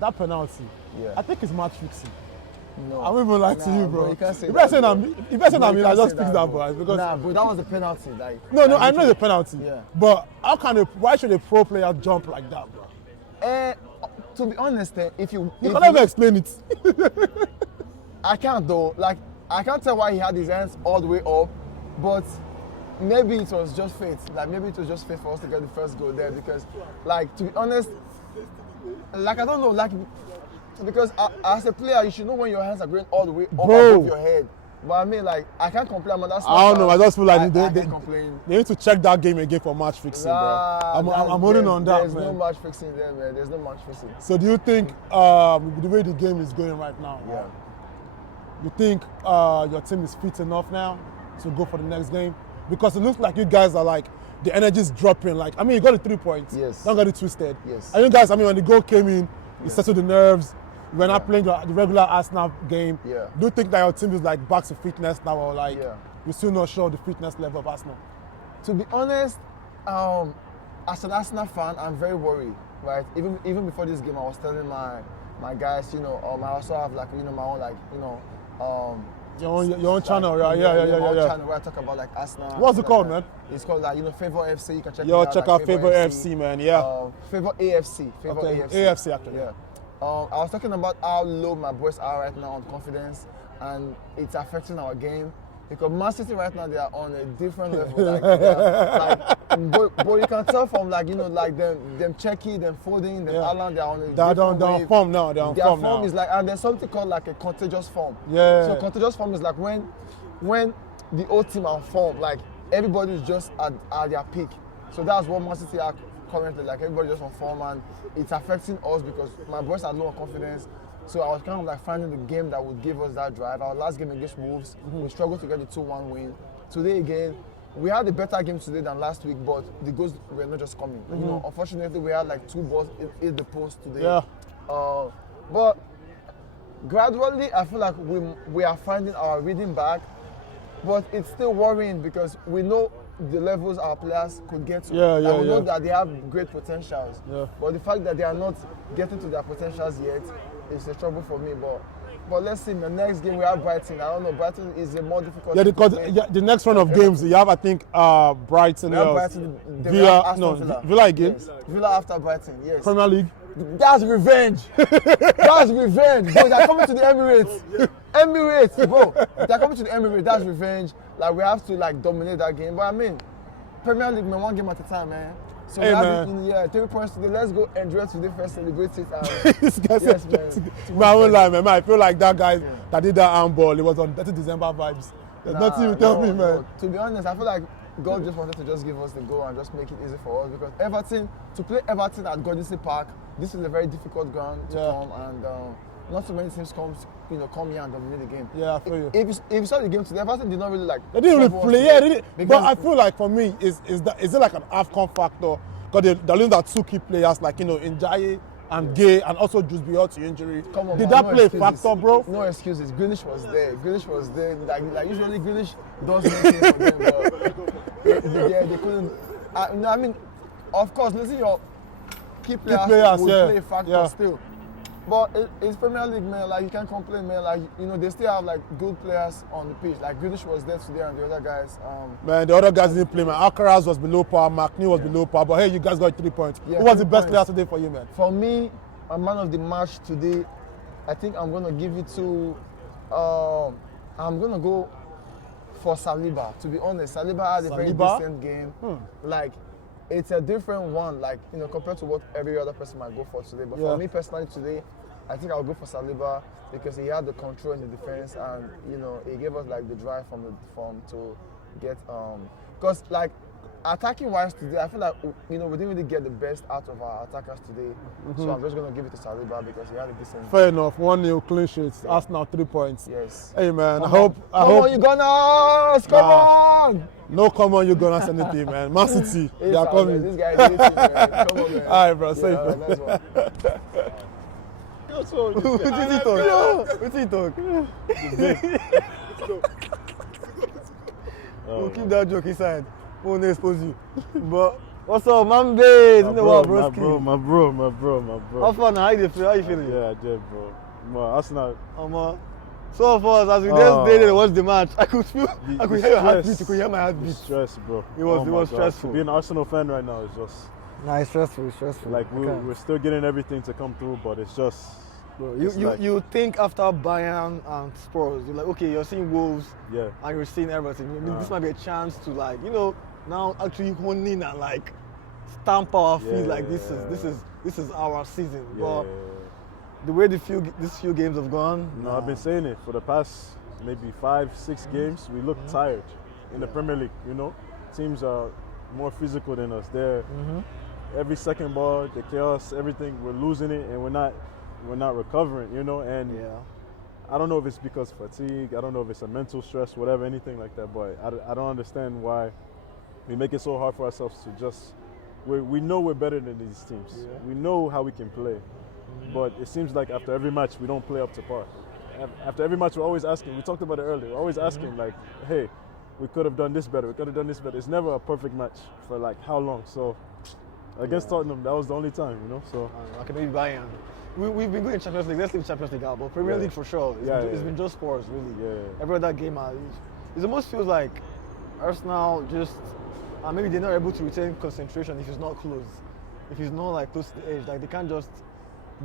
That penalty, Yeah. I think it's match fixing. No. I won't even lie to you, bro. You can't say If I that, say bro. I just fix that, bro. Because but that was the penalty. Like, no, I know the penalty. Yeah. But why should a pro player jump like that, bro? To be honest, if you You can never explain it. I can't though. Like, I can't tell why he had his hands all the way up, but maybe it was just fate. Like, maybe it was just fate for us to get the first goal there because, like, to be honest, like, I don't know, like, because as a player, you should know when your hands are going all the way up above your head. But I mean, like, I can't complain. That's I don't know. I just feel like they need to check that game again for match fixing, bro. I'm holding on that, man. There's no match fixing there, man. There's no match fixing. So do you think the way the game is going right now, yeah, you think your team is fit enough now to go for the next game? Because it looks like you guys are like, the energy is dropping. Like, I mean, you got the 3 points. Yes. Don't get it twisted. Yes. And you guys, I mean, when the goal came in, you settled the nerves. We're not playing the regular Arsenal game. Yeah. Do you think that your team is like back to fitness now, or like you're still not sure of the fitness level of Arsenal? To be honest, as an Arsenal fan, I'm very worried. Right? Even before this game, I was telling my guys, I also have like my own like your own channel, yeah. Channel where I talk about like Arsenal. What's it called, man? It's called like Favor FC. You can check. Check out Favor FC, man. Yeah. Favor AFC. Favor AFC. AFC actually. Yeah. I was talking about how low my boys are right now on confidence, and it's affecting our game. Because Man City right now, they are on a different level. But you can tell from like them Checky, them Foden, them Alan, they are on a different wave. Form now. They're on their form form now. is like, and there's something called like a contagious form. Yeah. So contagious form is like when the whole team are formed, like everybody is just at their peak. So that's what Man City are currently, like everybody just on form, and it's affecting us because my boys are low on confidence. So I was kind of like finding the game that would give us that drive. Our last game against Wolves, we struggled to get the 2-1 win. Today again, we had a better game today than last week, but the goals were not just coming. Unfortunately, we had like 2 balls hit the post today. Yeah. But gradually, I feel like we are finding our rhythm back, but it's still worrying because we know the levels our players could get to. We know that they have great potentials. Yeah. But the fact that they are not getting to their potentials yet is a trouble for me. But let's see, the next game we have Brighton. I don't know, Brighton is a more difficult game. Because the next round of games, you have, I think, Brighton. Villa again. Yes. Villa after Brighton, yes. Premier League. That's revenge. That's revenge. Bro, they're coming to the Emirates. Bro. They're coming to the Emirates. That's revenge. Like, we have to, like, dominate that game. But, I mean, Premier League, man, 1 game at a time, man. So, hey, we have 3 points today. Let's go enjoy today first, celebrate it. This guy's yes, man. I won't lie, man. I feel like that guy that did that handball, it was on 30 December vibes. There's nothing you tell me, man. No. To be honest, I feel like God just wanted to just give us the goal and just make it easy for us because to play Everton at Goodison Park, this is a very difficult ground to come, and not so many teams come here and dominate the game. Yeah, I feel you. If you saw the game today, Everton did not really like. They didn't really play, they didn't. But I feel like for me, is it like an AFCON factor? Because they're losing that 2 key players like Njaye and Gay, and also Juice Biot to injury. Come on, did man, that play a factor, bro? No excuses. Grealish was there. Like usually Grealish does nothing for them, but they couldn't. I mean, of course, listen, your key players will play a factor still. But it's Premier League, man. Like, you can't complain, man. Like, they still have like good players on the pitch. Like Grealish was there today, and the other guys. Man, the other guys didn't play, man. Alcaraz was below par, McNeil was below par. But hey, you guys got 3 points. Who was the best player today for you, man? For me, a man of the match today, I think I'm gonna give it to. I'm gonna go for Saliba. To be honest, Saliba had a very decent game. Like, it's a different one, like, compared to what every other person might go for today. But for me personally today, I think I'll go for Saliba because he had the control in the defense, and he gave us like the drive from the form to get because like attacking wise today, I feel like we didn't really get the best out of our attackers today. So I'm just gonna give it to Saliba because he had a decent. Fair enough. 1-0 clean sheets. Arsenal 3 points. Yes. Hey man, Come I hope on, you Gunners! Come on! No, come on, you're gonna send anything, man. Man City, they are coming. This guy is man. Come on, man. All right, bro, safe. Yeah, that's one. What did he talk? We'll keep that joke inside. We won't expose you. But what's up, man? Babe, you know what, broski? My bro. How fun? How you feeling? Yeah, I did, bro. Well, Arsenal. So of us, as we just did and watched the match, I could hear your heartbeat. You could hear my heartbeat. Stress, bro. It was stressful. Being an Arsenal fan right now is just. Nah, it's stressful. Like we're still getting everything to come through, but it's just. Bro, you think after Bayern and Spurs, you're like, okay, you're seeing Wolves, and you're seeing everything. I mean, this might be a chance to now actually hone in and stamp our feet this is our season. But the way these few games have gone. No, I've been saying it for the past maybe 5-6 games. We look tired in the Premier League. Teams are more physical than us. They're every second ball, the chaos, everything. We're losing it, and we're not recovering. And I don't know if it's because fatigue. I don't know if it's a mental stress, whatever, anything like that. But I don't understand why we make it so hard for ourselves to just. We know we're better than these teams. Yeah. We know how we can play. But it seems like after every match, we don't play up to par. After every match, we're always asking. We talked about it earlier. We're always asking, hey, we could have done this better. We could have done this better. It's never a perfect match for how long. So against Tottenham, that was the only time, So okay, maybe Bayern. We've been good in Champions League. Let's leave Champions League out, but Premier League for sure. It's been just Spurs, really. Yeah. Every other game, it almost feels like Arsenal just maybe they're not able to retain concentration if it's not close. If it's not close to the edge, they can't just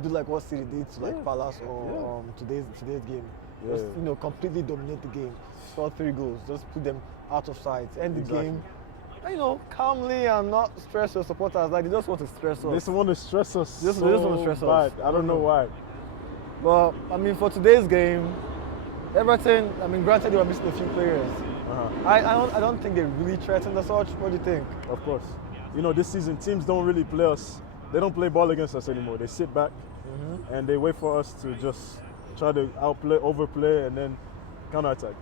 do what City did to Palace or today's game. Just completely dominate the game, score 3 goals, just put them out of sight, end the game. Calmly and not stress your supporters. They just want to stress us. They just want to stress us. They just want to stress us. I don't know why. But for today's game, Everton. Granted they were missing a few players. I don't think they really threatened as such. What do you think? Of course. This season teams don't really play us. They don't play ball against us anymore. They sit back and they wait for us to just try to overplay, and then counterattack.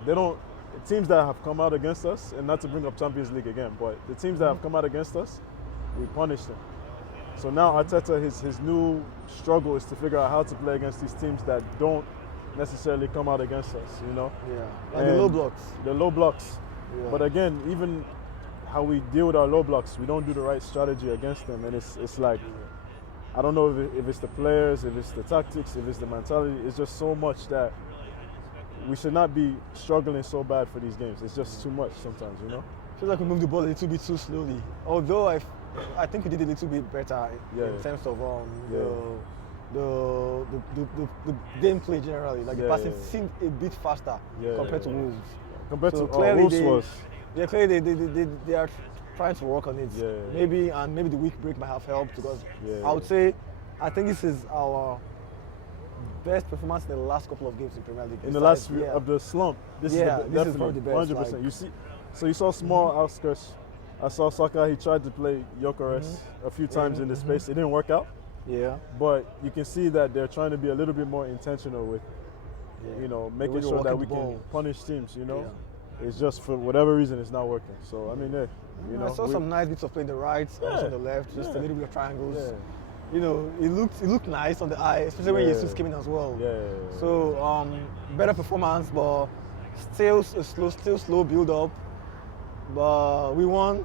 Teams that have come out against us, and not to bring up Champions League again, but the teams that have come out against us, we punish them. So now Arteta, his new struggle is to figure out how to play against these teams that don't necessarily come out against us, Yeah, and the low blocks. The low blocks. Yeah. But again, even how we deal with our low blocks, we don't do the right strategy against them, and it's I don't know if it's the players, if it's the tactics, if it's the mentality. It's just so much that we should not be struggling so bad for these games. It's just too much sometimes, I feel like we moved the ball a little bit too slowly. Although I think we did a little bit better in terms of the gameplay generally. The passing seemed a bit faster compared to Wolves. Compared to Wolves was. Yeah, clearly they are trying to work on it. Yeah. Maybe the week break might have helped because I would say I think this is our best performance in the last couple of games in Premier League. In the last of the slump. This is probably the best. 100%. You saw small outskirts. I saw Saka. He tried to play Gyökeres a few times in the space. It didn't work out. Yeah. But you can see that they're trying to be a little bit more intentional with, making sure that we can punish teams. It's just for whatever reason it's not working. So I saw some nice bits of play on the right, also on the left, just a little bit of triangles. It looked nice on the eye, especially when Jesus came in as well. So better performance, but still slow build up. But we won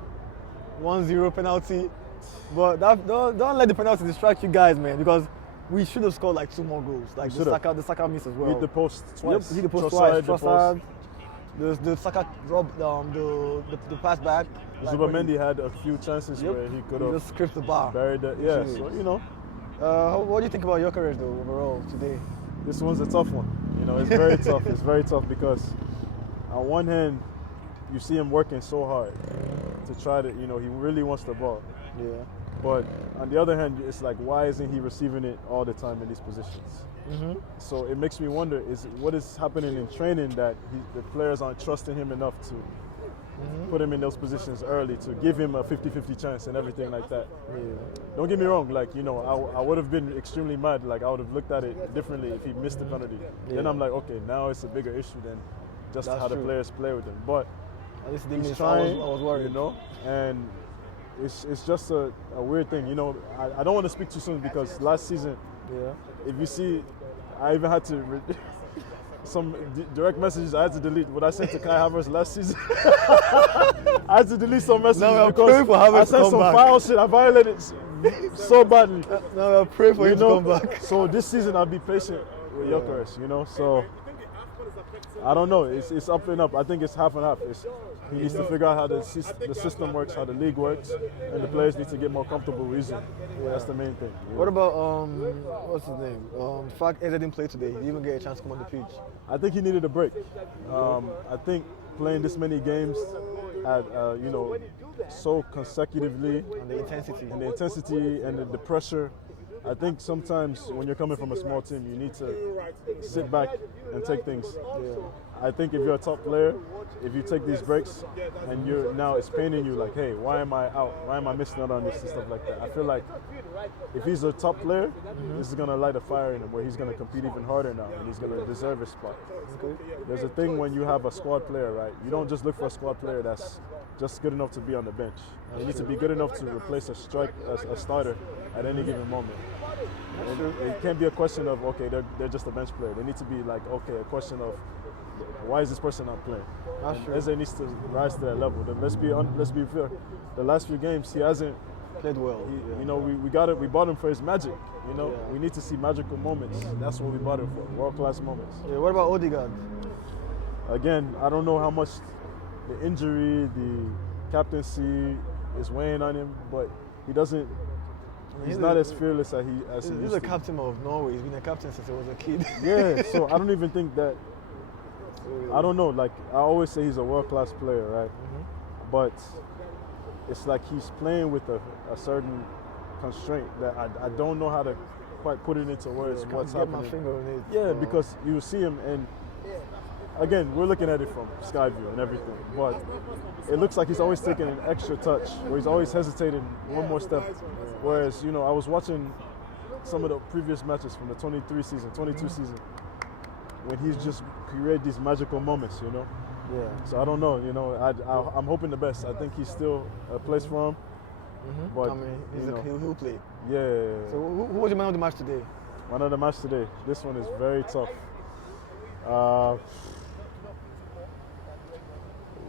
1-0 penalty. But don't let the penalty distract you guys, man, because we should have scored 2 more goals. The Saka miss as well. Hit the post twice. Yep, hit the post twice. Trossard. The Saka dropped the pass back. Zubamendi had a few chances where he could have just scraped the bar. Buried it. Yeah, so what do you think about Gyökeres though overall today? This one's a tough one. It's very tough. It's very tough because on one hand, you see him working so hard to try to, he really wants the ball. Yeah. But on the other hand, it's why isn't he receiving it all the time in these positions? So it makes me wonder, what is happening in training that the players aren't trusting him enough to put him in those positions early, to give him a 50-50 chance and everything like that. Yeah. Don't get me wrong, I would have been extremely mad, I would have looked at it differently if he missed the penalty. Then I'm okay, now it's a bigger issue than just how the players play with him. But At least He's trying, I was worried. you know, and it's just a weird thing. You know, I don't want to speak too soon because last season, if you see, I even had to some direct messages I had to delete what I sent to Kai Havertz last season. I had to delete some messages because I sent some foul shit. I violated so badly. Now I pray for him to come back. So this season I'll be patient with Gyökeres, you know. So I don't know. It's up and up. I think it's half and half. He needs to figure out how the system works, how the league works, and the players need to get more comfortable with it. That's the main thing. What about what's his name? The fact Eze didn't play today. He didn't even get a chance to come on the pitch. I think he needed a break. I think playing this many games at so consecutively, And the intensity and the pressure. I think sometimes when you're coming from a small team, you need to sit back and take things. I think if you're a top player, if you take these breaks and it's paining you, like, hey, why am I out? Why am I missing out on this and stuff like that? I feel like if he's a top player, this is going to light a fire in him where he's going to compete even harder now and he's going to deserve his spot. There's a thing when you have a squad player, right? You don't just look for a squad player that's just good enough to be on the bench. You need to be good enough to replace a starter at any given moment. And it can't be a question of, okay, they're just a bench player. They need to be like, okay, a question of, why is this person not playing? Eze needs to rise to that level. Then let's be fair. The last few games he hasn't played well. You know, we bought him for his magic. You know, we need to see magical moments. That's what we bought him for, world-class moments. What about Odegaard? Again, I don't know how much the injury, the captaincy is weighing on him, but he doesn't. He's not as fearless as he used to. He's a captain of Norway. He's been a captain since he was a kid. Yeah, so I don't even think that. I don't know. Like I always say, he's a world-class player, right? But it's like he's playing with a certain constraint that I don't know how to quite put it into words. What's happening? My finger on it. Yeah, because you see him, and again, we're looking at it from Skyview and everything, but it looks like he's always taking an extra touch, where he's always hesitating one more step. Whereas, you know, I was watching some of the previous matches from the 22 season, when he's just created these magical moments, you know. Yeah. So I don't know, you know. I'm hoping the best. I think he's still a place for him. But I mean, he'll play. Yeah. So who was your man of the match today? Man of the match today. This one is very tough.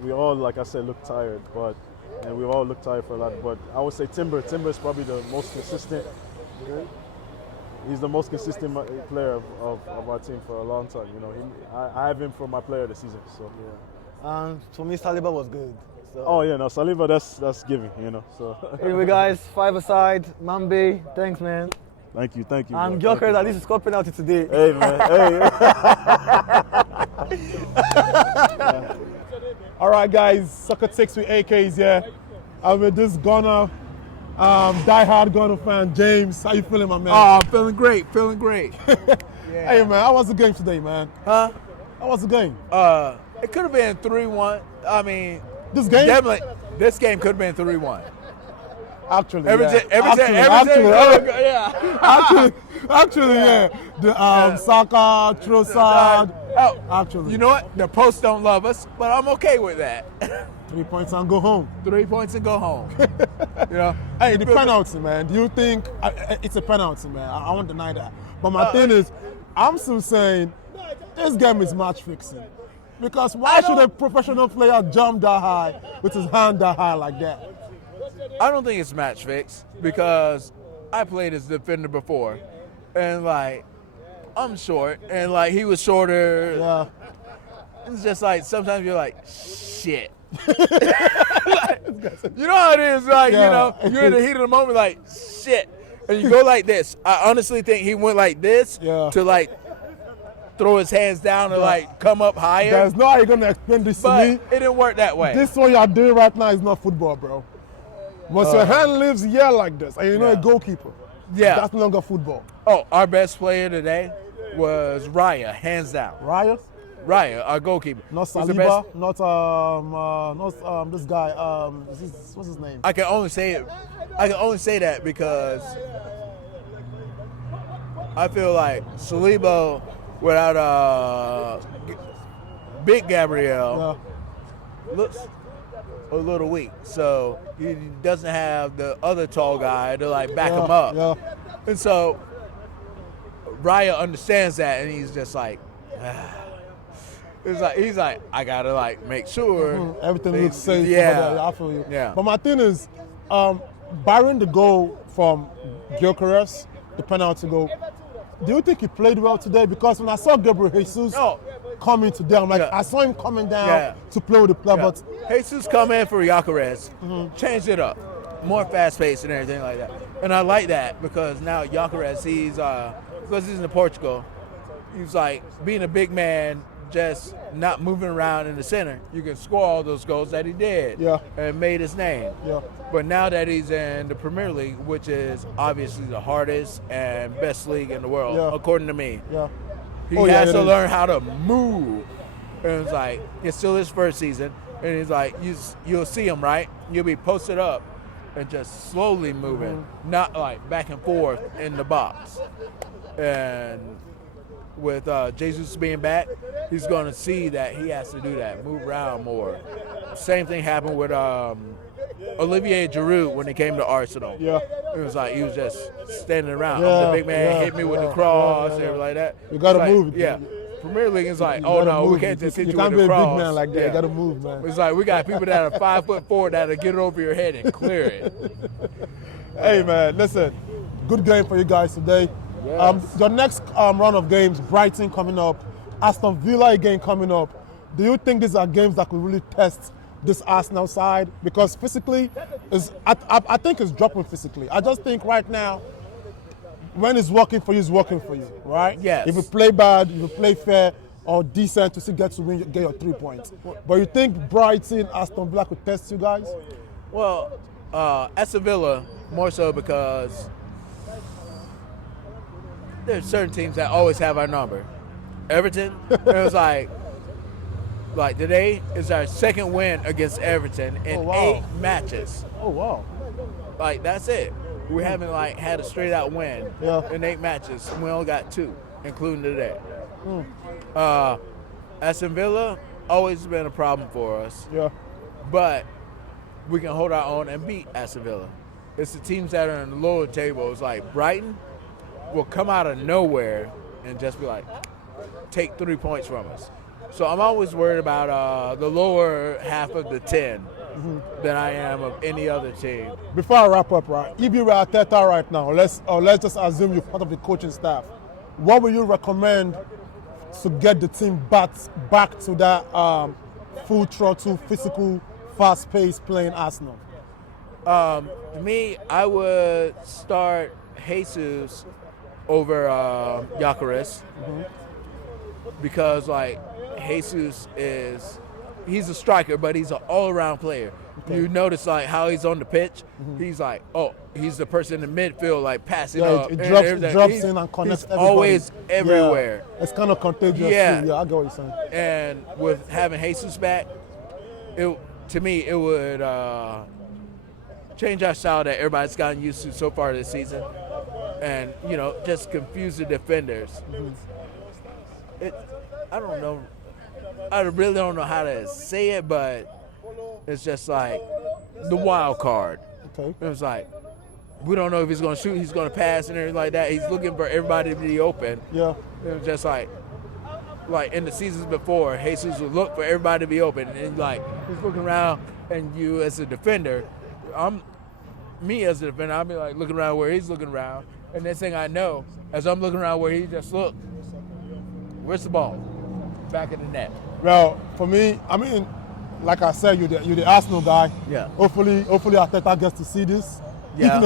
We all, like I said, look tired, and we all look tired for a lot. But I would say Timber. Timber is probably the most consistent. He's the most consistent player of our team for a long time. You know, I have him for my player of the season. So for me, Saliba was good. So. Oh yeah, no, Saliba, that's giving. You know. So anyway, guys, 5 aside. Mambe, thanks, man. Thank you. And Gyökeres at least scored penalty today. Hey man, hey. All right, guys, Soccer Takes with AK is here. I'm with this Ghana, die-hard Ghana fan, James. How you feeling, my man? Oh, I'm feeling great. Hey, man, how was the game today, man? Huh? How was the game? It could have been 3-1. I mean, this game? Definitely, this game could have been 3-1. Actually, yeah. The Saka, Trossard. Actually. You know what? The posts don't love us, but I'm okay with that. 3 points and go home. 3 points and go home. You know. Hey, the penalty, man. Do you think it's a penalty, man? I won't deny that. But my thing is, I'm still saying this game is match fixing. Because why should a professional player jump that high with his hand that high like that? I don't think it's match fix because I played as defender before, and like I'm short, and like he was shorter. Yeah. It's just like sometimes you're like, shit. You know how it is, like, you know, you're in the heat of the moment, like, shit. And you go like this. I honestly think he went like this to like throw his hands down and like come up higher. There's no how you're gonna explain this to me. It didn't work that way. This what you're doing right now is not football, bro. Once your hand lives here like this, and you're not a goalkeeper, that's no longer football. Oh, our best player today was Raya, hands down. Raya, our goalkeeper. Not Saliba, not this guy. What's his name? I can only say that because I feel like Saliba without Big Gabriel a little weak, so he doesn't have the other tall guy to like back him up. Yeah. And so Raya understands that, and he's just like, he's like, I gotta like make sure everything looks safe. Yeah, I feel you. Yeah. But my thing is, barring the goal from Gyökeres, the penalty goal, do you think he played well today? Because when I saw Gabriel Jesus coming today, I'm like, I saw him coming down to play with the player, but Jesus come in for Gyökeres, changed it up, more fast-paced and everything like that. And I like that because now Gyökeres, because he's in Portugal, he's like being a big man, just not moving around in the center. You can score all those goals that he did and made his name. Yeah. But now that he's in the Premier League, which is obviously the hardest and best league in the world, according to me, he has to learn how to move. And it's like, it's still his first season, and he's like, you'll see him, right? You'll be posted up and just slowly moving, not like back and forth in the box. And with Jesus being back, he's going to see that he has to do that, move around more. Same thing happened with Olivier Giroud when he came to Arsenal. Yeah. It was like he was just standing around. The big man hit me with the cross and everything like that. You got to like, move. Yeah. Premier League is like, oh no, we can't just hit you with the cross. You can't be a big man like that. You got to move, man. It's like we got people that are 5'4" that'll get it over your head and clear it. Hey man, listen, good game for you guys today. Yes. Your next run of games, Brighton coming up, Aston Villa again coming up. Do you think these are games that could really test this Arsenal side? Because physically, I think it's dropping physically. I just think right now, when it's working for you, it's working for you, right? Yes. If you play bad, if you play fair or decent to still get your 3 points. But you think Brighton, Aston Villa could test you guys? Well, Aston Villa more so because there's certain teams that always have our number. Everton, it was like today is our second win against Everton in 8 matches. Oh wow! Like that's it. We haven't like had a straight out win in 8 matches. We only got 2, including today. Aston Villa always been a problem for us. Yeah. But we can hold our own and beat Aston Villa. It's the teams that are in the lower table. It's like Brighton will come out of nowhere and just be like, take 3 points from us. So I'm always worried about the lower half of the 10 than I am of any other team. Before I wrap up, right, if you were Arteta right now, let's just assume you're part of the coaching staff, what would you recommend to get the team back to that full throttle, physical, fast-paced playing Arsenal? Me, I would start Jesus over Gyökeres because like Jesus he's a striker, but he's an all-around player. Okay. You notice like how he's on the pitch. He's like, he's the person in the midfield, like passing up. It drops in and connects. He's always everywhere. Yeah, it's kind of contagious. Yeah, too. Yeah, I get what you're saying. And with having Jesus back, to me it would change our style that everybody's gotten used to so far this season, and just confuse the defenders. I don't know. I really don't know how to say it, but it's just like the wild card. Okay. It was like we don't know if he's going to shoot, he's going to pass, and everything like that. He's looking for everybody to be open. Yeah. It was just like in the seasons before, Jesus would look for everybody to be open, and like he's looking around, and you as a defender, I'll be like looking around where he's looking around, and next thing I know, as I'm looking around where he just looked, where's the ball? Back in the net. Well, for me, I mean, like I said, you're the Arsenal guy. Yeah. Hopefully Arteta gets to see this. Yeah.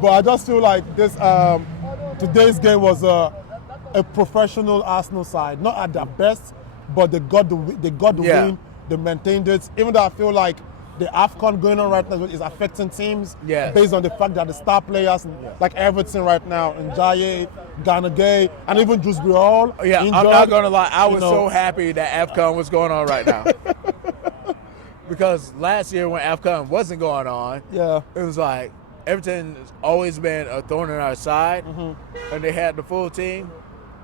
But I just feel like this today's game was a professional Arsenal side, not at their best, but they got the win. They maintained it. Even though I feel like the AFCON going on right now is affecting teams based on the fact that the star players like Everton right now, Njaye, Ganagué, and even Jus Briol. Yeah, I'm not going to lie. I was so happy that AFCON was going on right now. Because last year when AFCON wasn't going on, it was like Everton has always been a thorn in our side, and they had the full team.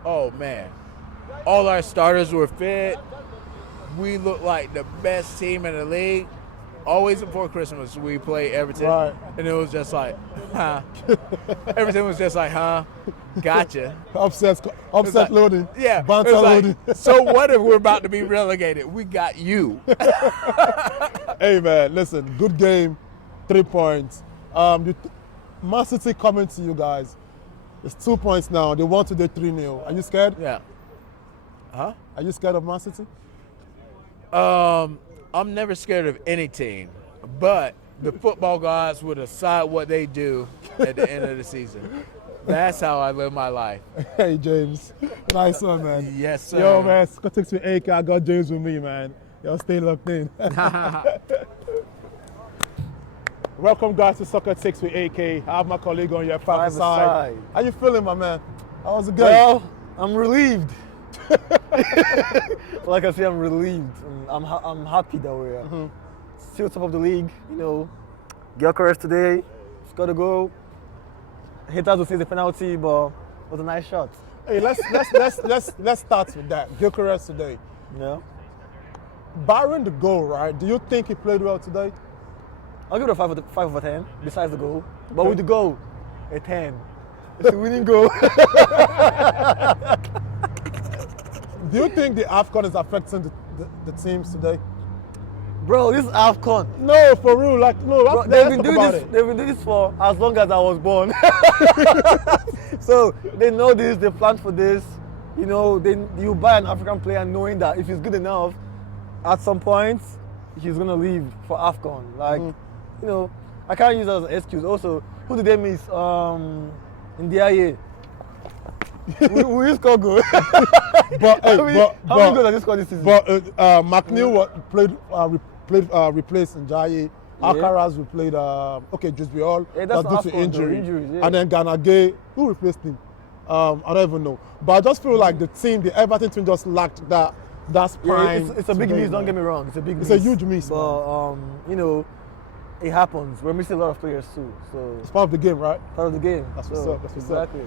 Oh, man. All our starters were fit. We looked like the best team in the league. always before Christmas we play Everton, Right. and it was just like, huh. Everything was just like, huh, gotcha. Upset like- loading. Yeah, it Banter was like, loading. so what if we're about to be relegated? We got you. Hey man, listen, good game, 3 points. Man City coming to you guys. It's 2 points now. They won today 3-0. Are you scared? Yeah. Huh? Are you scared of Man City? I'm never scared of any team, but the football gods will decide what they do at the end of the season. That's how I live my life. Hey James, nice one, man. Yes, sir. Yo man, SoccerTakesWithAK. I got James with me, man. Yo, stay locked in. Welcome guys to SoccerTakesWithAK. I have my colleague on your side. side. How you feeling, my man? How was the game? Well, I'm relieved. Like I say, I'm relieved. And I'm happy that we're still top of the league. You know, Gyökeres today, scored a goal. Haters will say the penalty, but it was a nice shot. Hey, let's start with that. Gyökeres today. Yeah. Barring the goal, right? Do you think he played well today? I'll give it a 5 over 10, besides the goal. But with the goal, a 10. It's a winning goal. Do you think the AFCON is affecting the teams today? Bro, this is AFCON. No, for real. Like, no, Bro, let's they've talk been about doing this. it. They've been doing this for as long as I was born. So they know this. They plan for this. You know, you buy an African player knowing that if he's good enough, at some point he's gonna leave for AFCON. Like, you know, I can't use that as an excuse. Also, who did they miss? In the IA. we score goal. But, hey, how many goals have they scored this season? But McNeil played replaced Njaye. Alcaraz replayed Jusbiol. Yeah, that's due to AFCON, injury. injuries, yeah. And then Ganagay, who replaced him? I don't even know. But I just feel like the Everton team just lacked that spine. Yeah, it's a big today, miss, don't man. get me wrong. It's a big miss. It's a huge miss, But you know, it happens. We're missing a lot of players too. So It's part of the game, right? part of the game. That's so, what's up. That's what's up. exactly.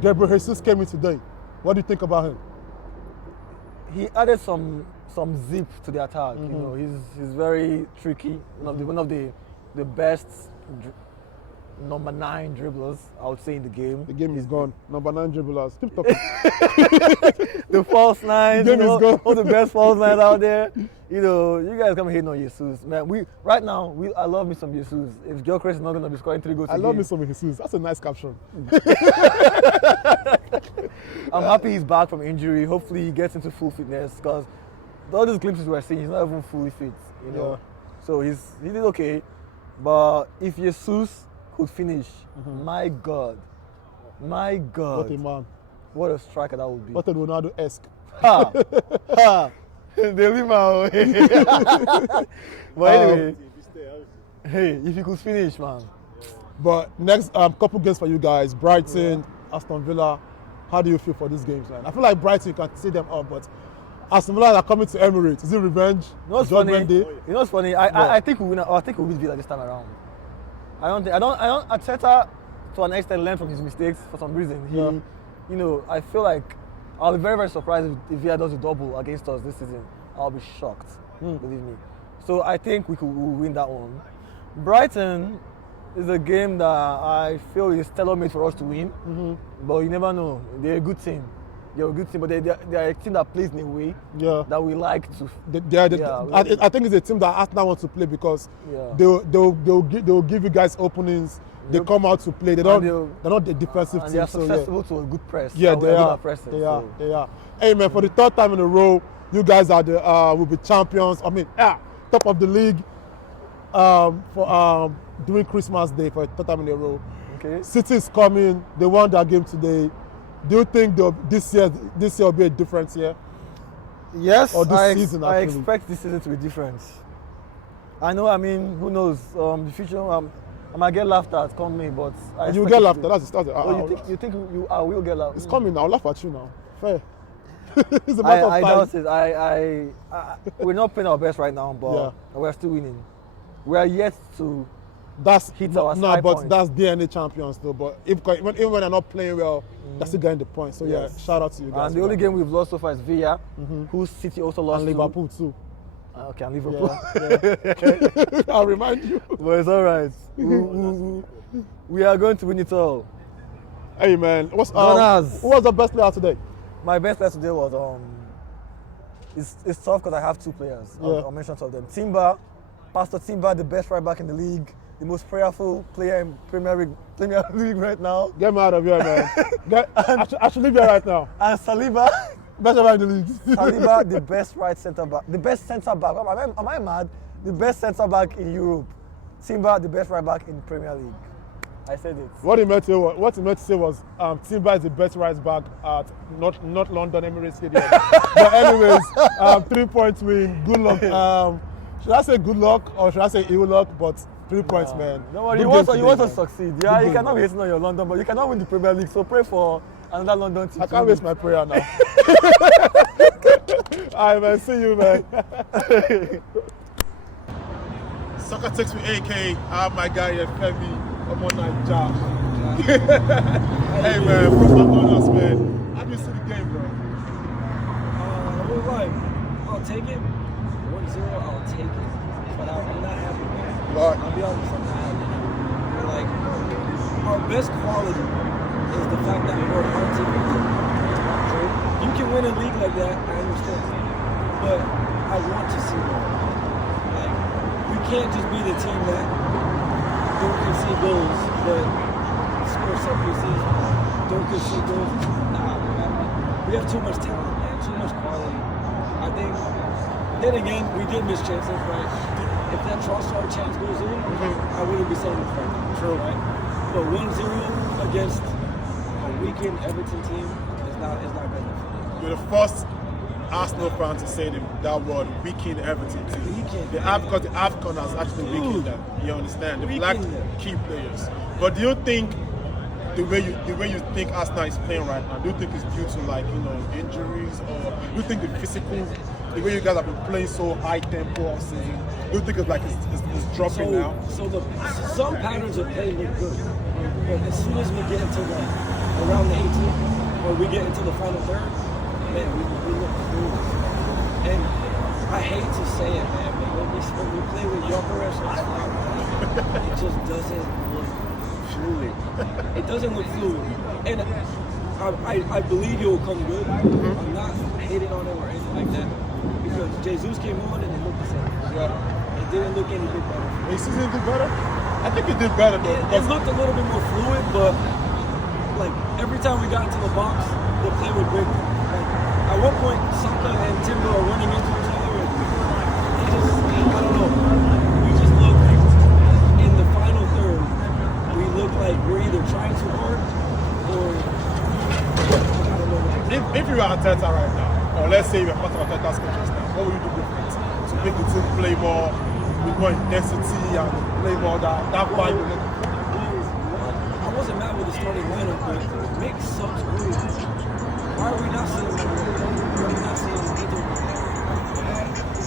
Gabriel Jesus came in today. What do you think about him? He added some zip to the attack. You know, he's very tricky. One of the best number 9 dribblers, I would say, in the game. The game is gone. Number 9 dribblers. Keep talking. The false nines, The game is gone. all the best false nines out there. You know, you guys come hating on Jesus, man. I love me some Jesus. If Gyökeres is not gonna be scoring 3 goals, I love me some Jesus. That's a nice caption. I'm happy he's back from injury. Hopefully he gets into full fitness because all these glimpses we're seeing, he's not even fully fit. You know, Yeah. so he did okay. But if Jesus could finish, my God, What a man. what a striker that would be. What a Ronaldo-esque. Ha! Ha! They leave my way. But anyway, hey, if you could finish, man. But next couple games for you guys, Brighton, Aston Villa. How do you feel for these games, man? I feel like Brighton, you can see them up, but Aston Villa are coming to Emirates. Is it revenge? You know what's funny? Judgment Day? You know what's funny? I think we win. I think we beat Villa this time around. I don't. Arteta, to an extent, learned from his mistakes for some reason. You know, I feel like I'll be very, very surprised if Villa does a double against us this season. I'll be shocked. Believe me. So I think we'll win that one. Brighton is a game that I feel is tailor-made for us to win. But you never know. They're a good team. They're a good team, but they're a team that plays in a way that we like to. I think it's a team that Arsenal wants to play because they'll give you guys openings. They come out to play. They're not the defensive and team. they are susceptible to a good press. Yeah, they are. They are. Hey man, for the 3rd time in a row, you guys are will be champions. I mean, top of the league for during Christmas Day for the 3rd time in a row. Okay. City is coming. They won that game today. Do you think this year will be a different year? Yes, Or this season, I actually? expect this season to be different. I know. I mean, who knows? The future. I might get laughed at, come May, but You get laughed at. That's the Oh, you think I will get laughed? It's coming now. I'll laugh at you now. Fair. It's a matter of I time. doubt it. I we're not playing our best right now, but we're still winning. We are yet to hit our high but points. that's DNA champions though. But even when they're not playing well, they're still getting the points. So yeah, shout out to you guys. And the only game we've lost so far is Villa, who City also lost and to. Liverpool too. Okay, and Liverpool. Yeah. I'll remind you. But it's all right. We are going to win it all. Hey man, who was the best player today? My best player today was it's tough because I have two players. Yeah. I'll mention two of them. Timber, Pastor Timber, the best right back in the league, the most prayerful player in Premier League right now. Get me out of here, man. I should leave here right now. And Saliba, best right in the league. Saliba, the best right centre back, the best centre back. Am I mad? The best centre back in Europe. Timber, the best right back in Premier League. I said it. What he meant to say was Timber is the best right back at not London Emirates Stadium. But anyways, 3 points win. Good luck. Should I say good luck or should I say ill luck? But 3 points, man. No worry, you want to succeed. Yeah, you cannot be hating on your London, but you cannot win the Premier League. So pray for another London team. I can't waste my prayer now. Alright, man. See you, man. Soccer Takes with AK. I have my guy here, Femi. I'm on that Josh. Hey, man. From McDonald's, man. How do you see the game, bro? I'll take it. 1-0, I'll take it. But I'm not happy, man. Right. I'll be honest, I'm not happy. Like, our best quality is the fact that we're a hard team to win. You can win a league like that, I understand. But I want to see more. Like, we can't just be the team that don't concede goals, but score set pieces, don't concede goals. Nah, man. We have too much talent, man, too much quality. I think, then again, we did miss chances, right? If that Trossard chance goes in, I wouldn't be saying this right now. True. Right? But 1-0 against a weakened Everton team is not good enough. You're the first Arsenal fan to say that word, weakened Everton team. Because the AFCON has actually weakened them. You understand? The black key players. But do you think the way you think Arsenal is playing right now, do you think it's due to injuries, or do you think the physical, the way you guys have been playing so high tempo all season, do you think it's dropping now? So some patterns of play look good, but as soon as we get into around the 18th, or we get into the final third, man, we look foolish. And I hate to say it, man, but when we play with Jokeres, it just doesn't look fluid. It doesn't look fluid. And I believe it will come good. I'm not hating on it or anything like that. Because Jesus came on and it looked the same. Yeah. It didn't look any bit better. His season did better? I think it did better though. It looked a little bit more fluid, but like every time we got into the box, the play would break. Like at one point, Saka and Timber are running into each other, and I don't know. We just look in the final third. We look like we're either trying too hard or I don't know. If you were Arteta right now, or let's say you're part of Arteta's coaches now, what would you do different to make the team play more with more intensity and play more that vibe? I wasn't mad with the starting lineup, but make subs early. Why are we not seeing them? Why are we not seeing either?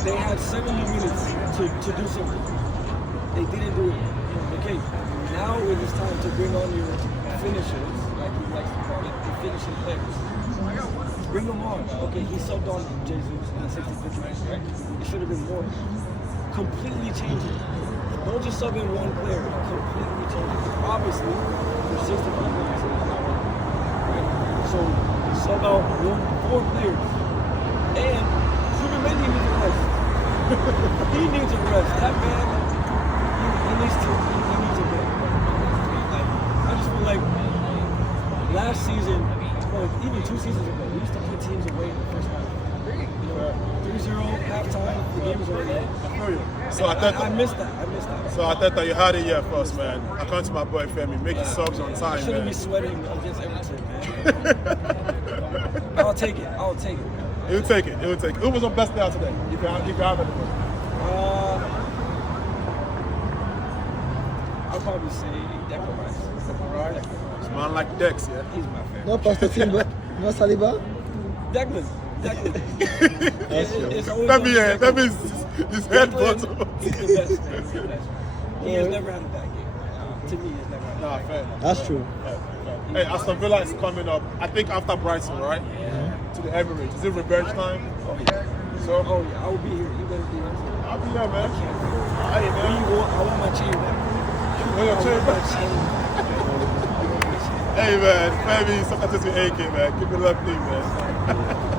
They had 70 minutes to do something. They didn't do it. Okay, now it is time to bring on your finishers, like he likes to call it, the finishing players. Bring them on. Okay, he subbed on Jesus in the 65th minute, right? It should have been more. Completely change it. Don't just sub in one player. Completely change it. Obviously, for 65 minutes, it's not working. Right? So, sub out 4 players. And Ruben Mendy needs a rest. He needs a rest. That man, he needs a break. Like, I just feel like last season, or even 2 seasons ago, we used to put teams away in the first half. 3-0, halftime, the game was already in. I feel you. So I missed that. So Arteta, you had it here first, man. I come to my boy Femi, making subs on time, Shouldn't man. be sweating against Everton, man. I'll take it. He'll take it. Who was the best player today? If you have anyone. I'll probably say Declan Rice. It's a man like Dex, yeah? He's my favorite. No Pastor Timber, no Saliba. Declan. It's always That means his head bottom. He's the best, man. He's the best. He has never had a bad game. To me, he's never had a bad game. Fair. That's true. Hey, Aston Villa is coming up, I think after Brighton, right? To the Emirates. Is it revenge time? Oh, yeah. So so. Oh yeah, I will be here. You better be here. I'll be there, man. Hey, man. I want my chain back. Want your chain back? Hey, man. Family, SoccerTakesWithAK, man. Keep it lovely, man.